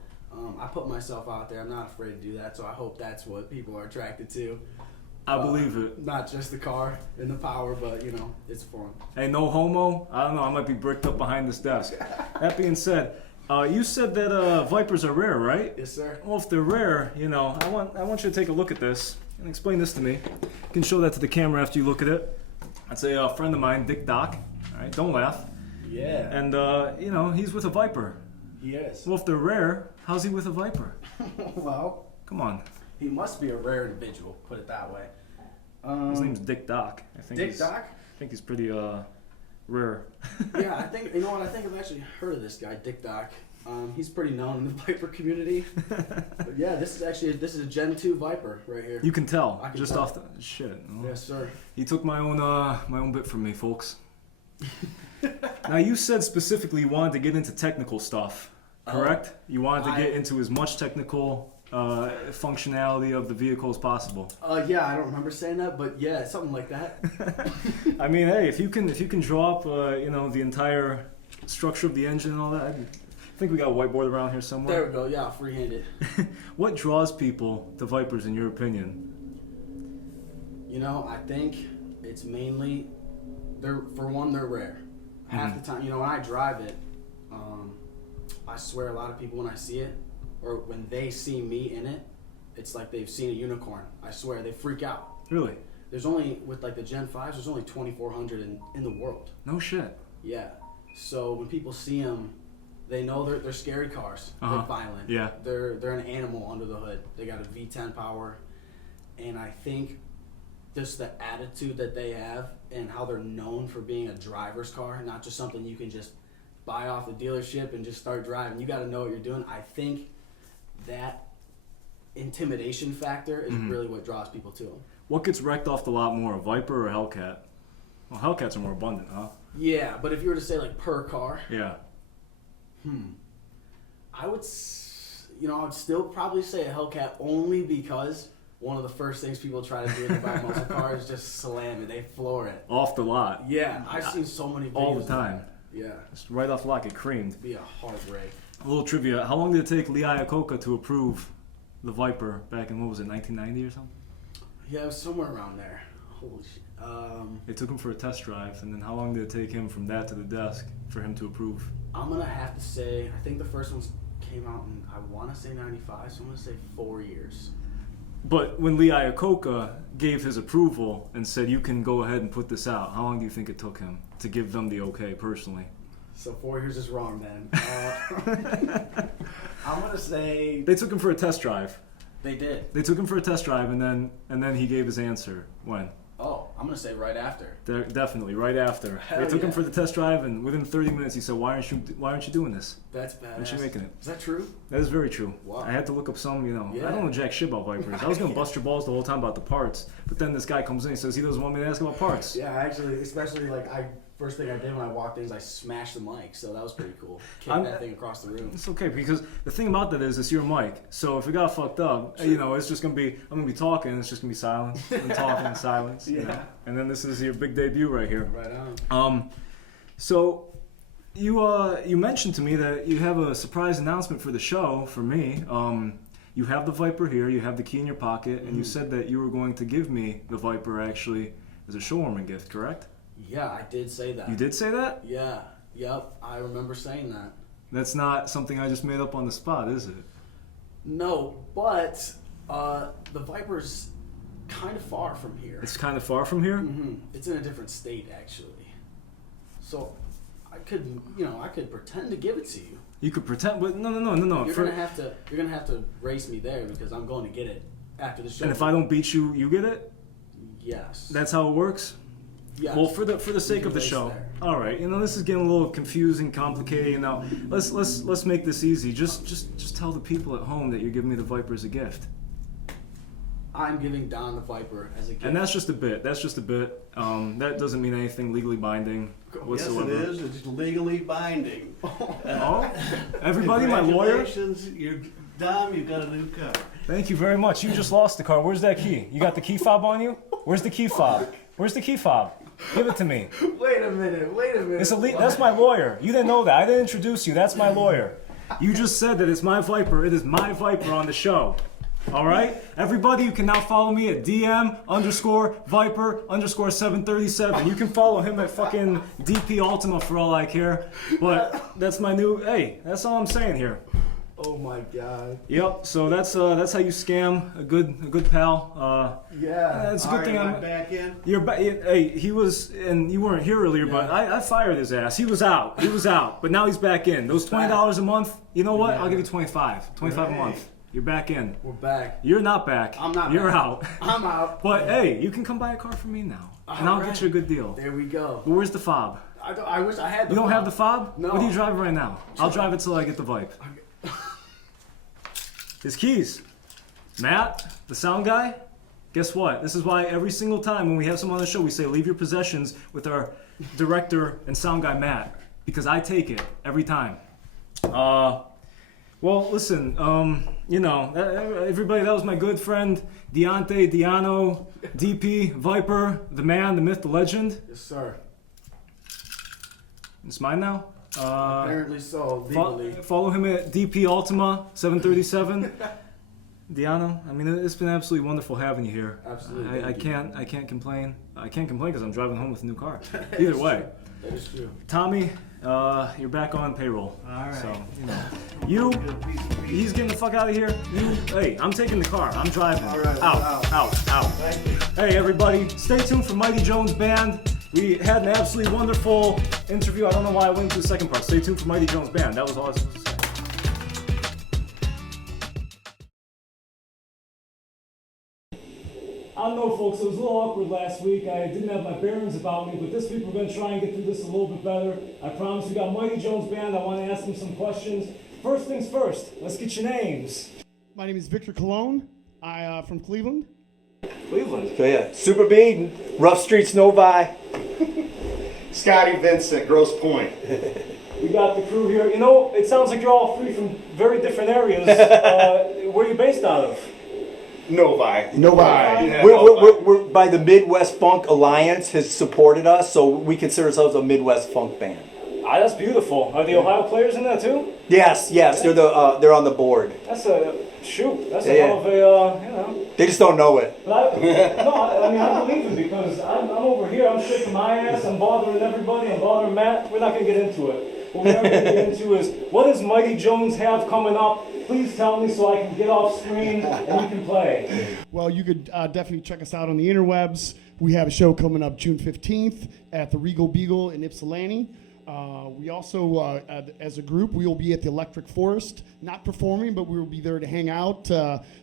I put myself out there. I'm not afraid to do that. So I hope that's what people are attracted to. I believe it. Not just the car and the power, but you know, it's fun. Hey, no homo. I don't know. I might be bricked up behind this desk. That being said, you said that Vipers are rare, right? Yes, sir. Well, if they're rare, you know, I want you to take a look at this and explain this to me. You can show that to the camera after you look at it. That's a friend of mine, Dick Doc. All right, don't laugh. Yeah. And, you know, he's with a Viper. He is. Well, if they're rare, how's he with a Viper? Well, come on. He must be a rare individual, put it that way. His name's Dick Doc. I think Dick Doc? I think he's pretty, rare. Yeah, I think, you know what, I think I've actually heard of this guy, Dick Doc. He's pretty known in the Viper community. But yeah, this is a Gen 2 Viper right here. You can tell, I can just tell. off the shit. Well, Yes, sir. He took my own bit from me, folks. Now, you said specifically you wanted to get into technical stuff, correct? You wanted to get into as much technical functionality of the vehicle as possible. Yeah, I don't remember saying that, but yeah, something like that. I mean, hey, if you can draw up, you know, the entire structure of the engine and all that, I think we got a whiteboard around here somewhere. There we go. Yeah, freehanded. What draws people to Vipers, in your opinion? You know, I think it's mainly they're rare. Half the time, you know, when I drive it, I swear a lot of people when I see it, or when they see me in it, it's like they've seen a unicorn. I swear, they freak out. Really? There's only, with like the Gen 5s, there's only 2,400 in the world. No shit. Yeah. So when people see them, they know they're scary cars. They're violent. Yeah. They're an animal under the hood. They got a V10 power, and I think just the attitude that they have and how they're known for being a driver's car, not just something you can just buy off the dealership and just start driving. You got to know what you're doing. I think that intimidation factor is really what draws people to them. What gets wrecked off the lot more, a Viper or a Hellcat? Well, Hellcats are more abundant, huh? Yeah, but if you were to say like per car, yeah. I would still probably say a Hellcat only because one of the first things people try to do when they buy muscle cars is just slam it. They floor it. Off the lot. Yeah, I've seen so many videos all the time. Yeah. Just right off the lot, get creamed. It'd be a heartbreak. A little trivia. How long did it take Lee Iacocca to approve the Viper back in, what was it, 1990 or something? Yeah, it was somewhere around there. Holy shit. They took him for a test drive, and then how long did it take him from that to the desk for him to approve? I'm going to have to say, I think the first one came out in, I want to say 95, so I'm going to say 4 years. But when Lee Iacocca gave his approval and said, you can go ahead and put this out, how long do you think it took him to give them the okay, personally? So 4 years is wrong, then. I'm going to say... They took him for a test drive. They did. They took him for a test drive, and then he gave his answer. When? Oh, I'm going to say right after. Definitely, right after. Hell they took him yeah. for the test drive, and within 30 minutes he said, why aren't you doing this? That's badass. Aren't you making it? Is that true? That is very true. Wow. I had to look up some, you know, Yeah. I don't know jack shit about Vipers. I was going to bust your balls the whole time about the parts, but then this guy comes in and says he doesn't want me to ask about parts. Yeah, actually, especially first thing I did when I walked in is I smashed the mic, so that was pretty cool. Kicked that thing across the room. It's okay, because the thing about that is it's your mic. So if it got fucked up, you know, it's just going to be, I'm going to be talking, it's just going to be silence. I'm talking in silence. Yeah. You know? And then this is your big debut right here. Right on. So you mentioned to me that you have a surprise announcement for the show, for me. You have the Viper here, you have the key in your pocket, and you said that you were going to give me the Viper actually as a showwarming gift, correct? Yeah, I did say that. You did say that? Yeah. Yep. I remember saying that. That's not something I just made up on the spot, is it? No, but the Viper's kind of far from here. It's kind of far from here? Mm-hmm. It's in a different state, actually. So I could pretend to give it to you. You could pretend, but no. You're gonna have to race me there because I'm going to get it after the show. And if I don't beat you, you get it? Yes. That's how it works? Yes. Well, for the sake of the show. All right. You know, this is getting a little confusing, complicated. You know, let's make this easy. Just tell the people at home that you're giving me the Viper as a gift. I'm giving Don the Viper as a gift. And that's just a bit. That doesn't mean anything legally binding whatsoever. Yes, it is. It's legally binding. Oh, everybody, my lawyer. Congratulations, Dom, you got a new car. Thank you very much. You just lost the car. Where's that key? You got the key fob on you? Where's the key fob? Where's the key fob? Give it to me. Wait a minute. That's my lawyer. You didn't know that. I didn't introduce you. That's my lawyer. You just said that it's my Viper. It is my Viper on the show. All right? Everybody, you can now follow me at DM_Viper_737. You can follow him at fucking DP Ultima for all I care. But that's my new, hey, that's all I'm saying here. Oh my God. Yep. So that's how you scam a good pal. Yeah. It's a good thing am I I'm back in. You're back. Hey, he was, and you weren't here earlier, but I fired his ass. He was out. But now he's back in. Those $20 a month. You know what? I'll give you 25. 25 a month. You're back in. We're back. You're not back. I'm not You're back. out. I'm out. But hey, you can come buy a car from me now, and I'll get you a good deal. There we go. But where's the fob? I wish I had the You don't fob. have the fob? No. What are you driving right now? I'll drive it till I get the Viper. His keys. Matt, the sound guy, guess what? This is why every single time when we have someone on the show, we say leave your possessions with our director and sound guy, Matt, because I take it every time. Well, listen, everybody, that was my good friend, Diano DP Viper, the man, the myth, the legend. Yes, sir. It's mine now. Apparently so, legally. Follow him at DP Ultima 737. Diano, I mean, it's been absolutely wonderful having you here. Absolutely. I can't complain. I can't complain because I'm driving home with a new car. Either way. That is true. Tommy, you're back on payroll. All right. So, he's getting the fuck out of here. Hey, I'm taking the car. I'm driving. All right, Out. Thank you. Hey, everybody, stay tuned for Mighty Jones Band. We had an absolutely wonderful interview. I don't know why I went into the second part. Stay tuned for Mighty Jones Band. That was all I was supposed to say. I don't know, folks. It was a little awkward last week. I didn't have my bearings about me, but this week we're going to try and get through this a little bit better. I promise. We got Mighty Jones Band. I want to ask them some questions. First things first. Let's get your names. My name is Victor Cologne. I'm from Cleveland. Cleveland. So yeah, Super Bean, Rough Streets Novi. Scotty Vincent, Grosse Point. We got the crew here. You know, it sounds like you're all three from very different areas. Where are you based out of? Novi. Yeah, we're by the Midwest Funk Alliance has supported us, so we consider ourselves a Midwest funk band. Ah, that's beautiful. Are the Ohio players in that too? Yes, they're on the board. That's a hell of a They just don't know it. But I believe it because I'm over here. I'm shaking my ass. I'm bothering everybody. I'm bothering Matt. We're not gonna get into it. What we are gonna get into is what does Mighty Jones have coming up? Please tell me so I can get off screen and we can play. Well, you could definitely check us out on the interwebs. We have a show coming up June 15th at the Regal Beagle in Ypsilanti. We also, as a group, we will be at the Electric Forest, not performing, but we will be there to hang out,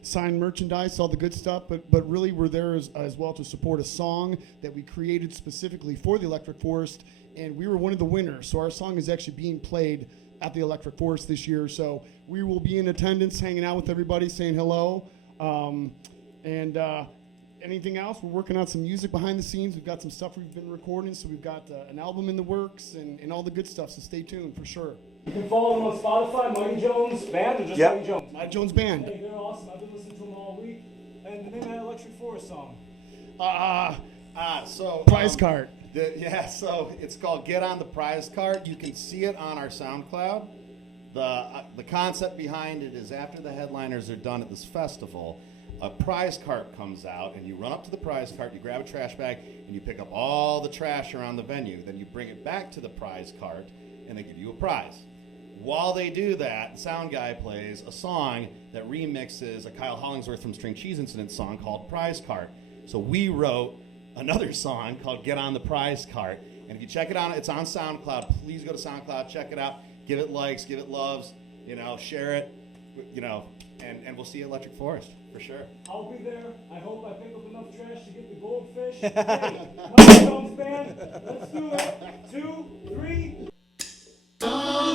sign merchandise, all the good stuff. But really, we're there as well to support a song that we created specifically for the Electric Forest, and we were one of the winners. So our song is actually being played at the Electric Forest this year. So we will be in attendance, hanging out with everybody, saying hello. Anything else? We're working on some music behind the scenes. We've got some stuff we've been recording, so we've got an album in the works and all the good stuff, so stay tuned for sure. You can follow them on Spotify, Mighty Jones Band, or just Mighty Jones? Mighty Jones Band. Hey, they're awesome. I've been listening to them all week. And the name of that Electric Forest song? Prize Cart. So it's called Get on the Prize Cart. You can see it on our SoundCloud. The concept behind it is after the headliners are done at this festival, a prize cart comes out, and you run up to the prize cart, you grab a trash bag, and you pick up all the trash around the venue. Then you bring it back to the prize cart, and they give you a prize. While they do that, the sound guy plays a song that remixes a Kyle Hollingsworth from String Cheese Incident song called Prize Cart. So we wrote another song called Get on the Prize Cart. And if you check it out, it's on SoundCloud. Please go to SoundCloud, check it out, give it likes, give it loves, share it, and we'll see you at Electric Forest. For sure. I'll be there. I hope I pick up enough trash to get the goldfish. Hey, Mighty Jones Band, let's do it. 2, 3. Come on.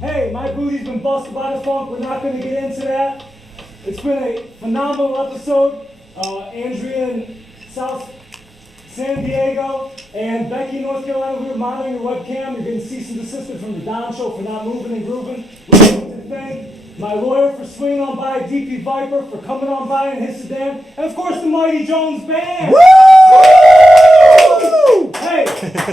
Hey, my booty's been busted by the funk. We're not going to get into that. It's been a phenomenal episode. Andrea in South San Diego and Becky, North Carolina, we were monitoring your webcam. You're getting cease and desist from the Don Show for not moving and grooving. We'd like to thank my lawyer for swinging on by, DP Viper for coming on by in his sedan, and of course the Mighty Jones Band. Woo! Hey,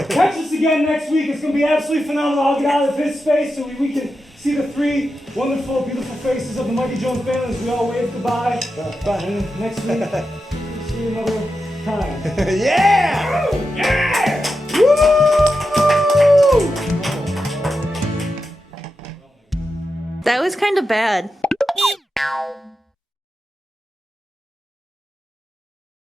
catch us again next week. It's going to be absolutely phenomenal. I'll get out of his space so we can see the three wonderful, beautiful faces of the Mighty Jones Band as we all wave goodbye. And next week, we'll see you another time. Yeah! Yeah! Woo! That was kind of bad.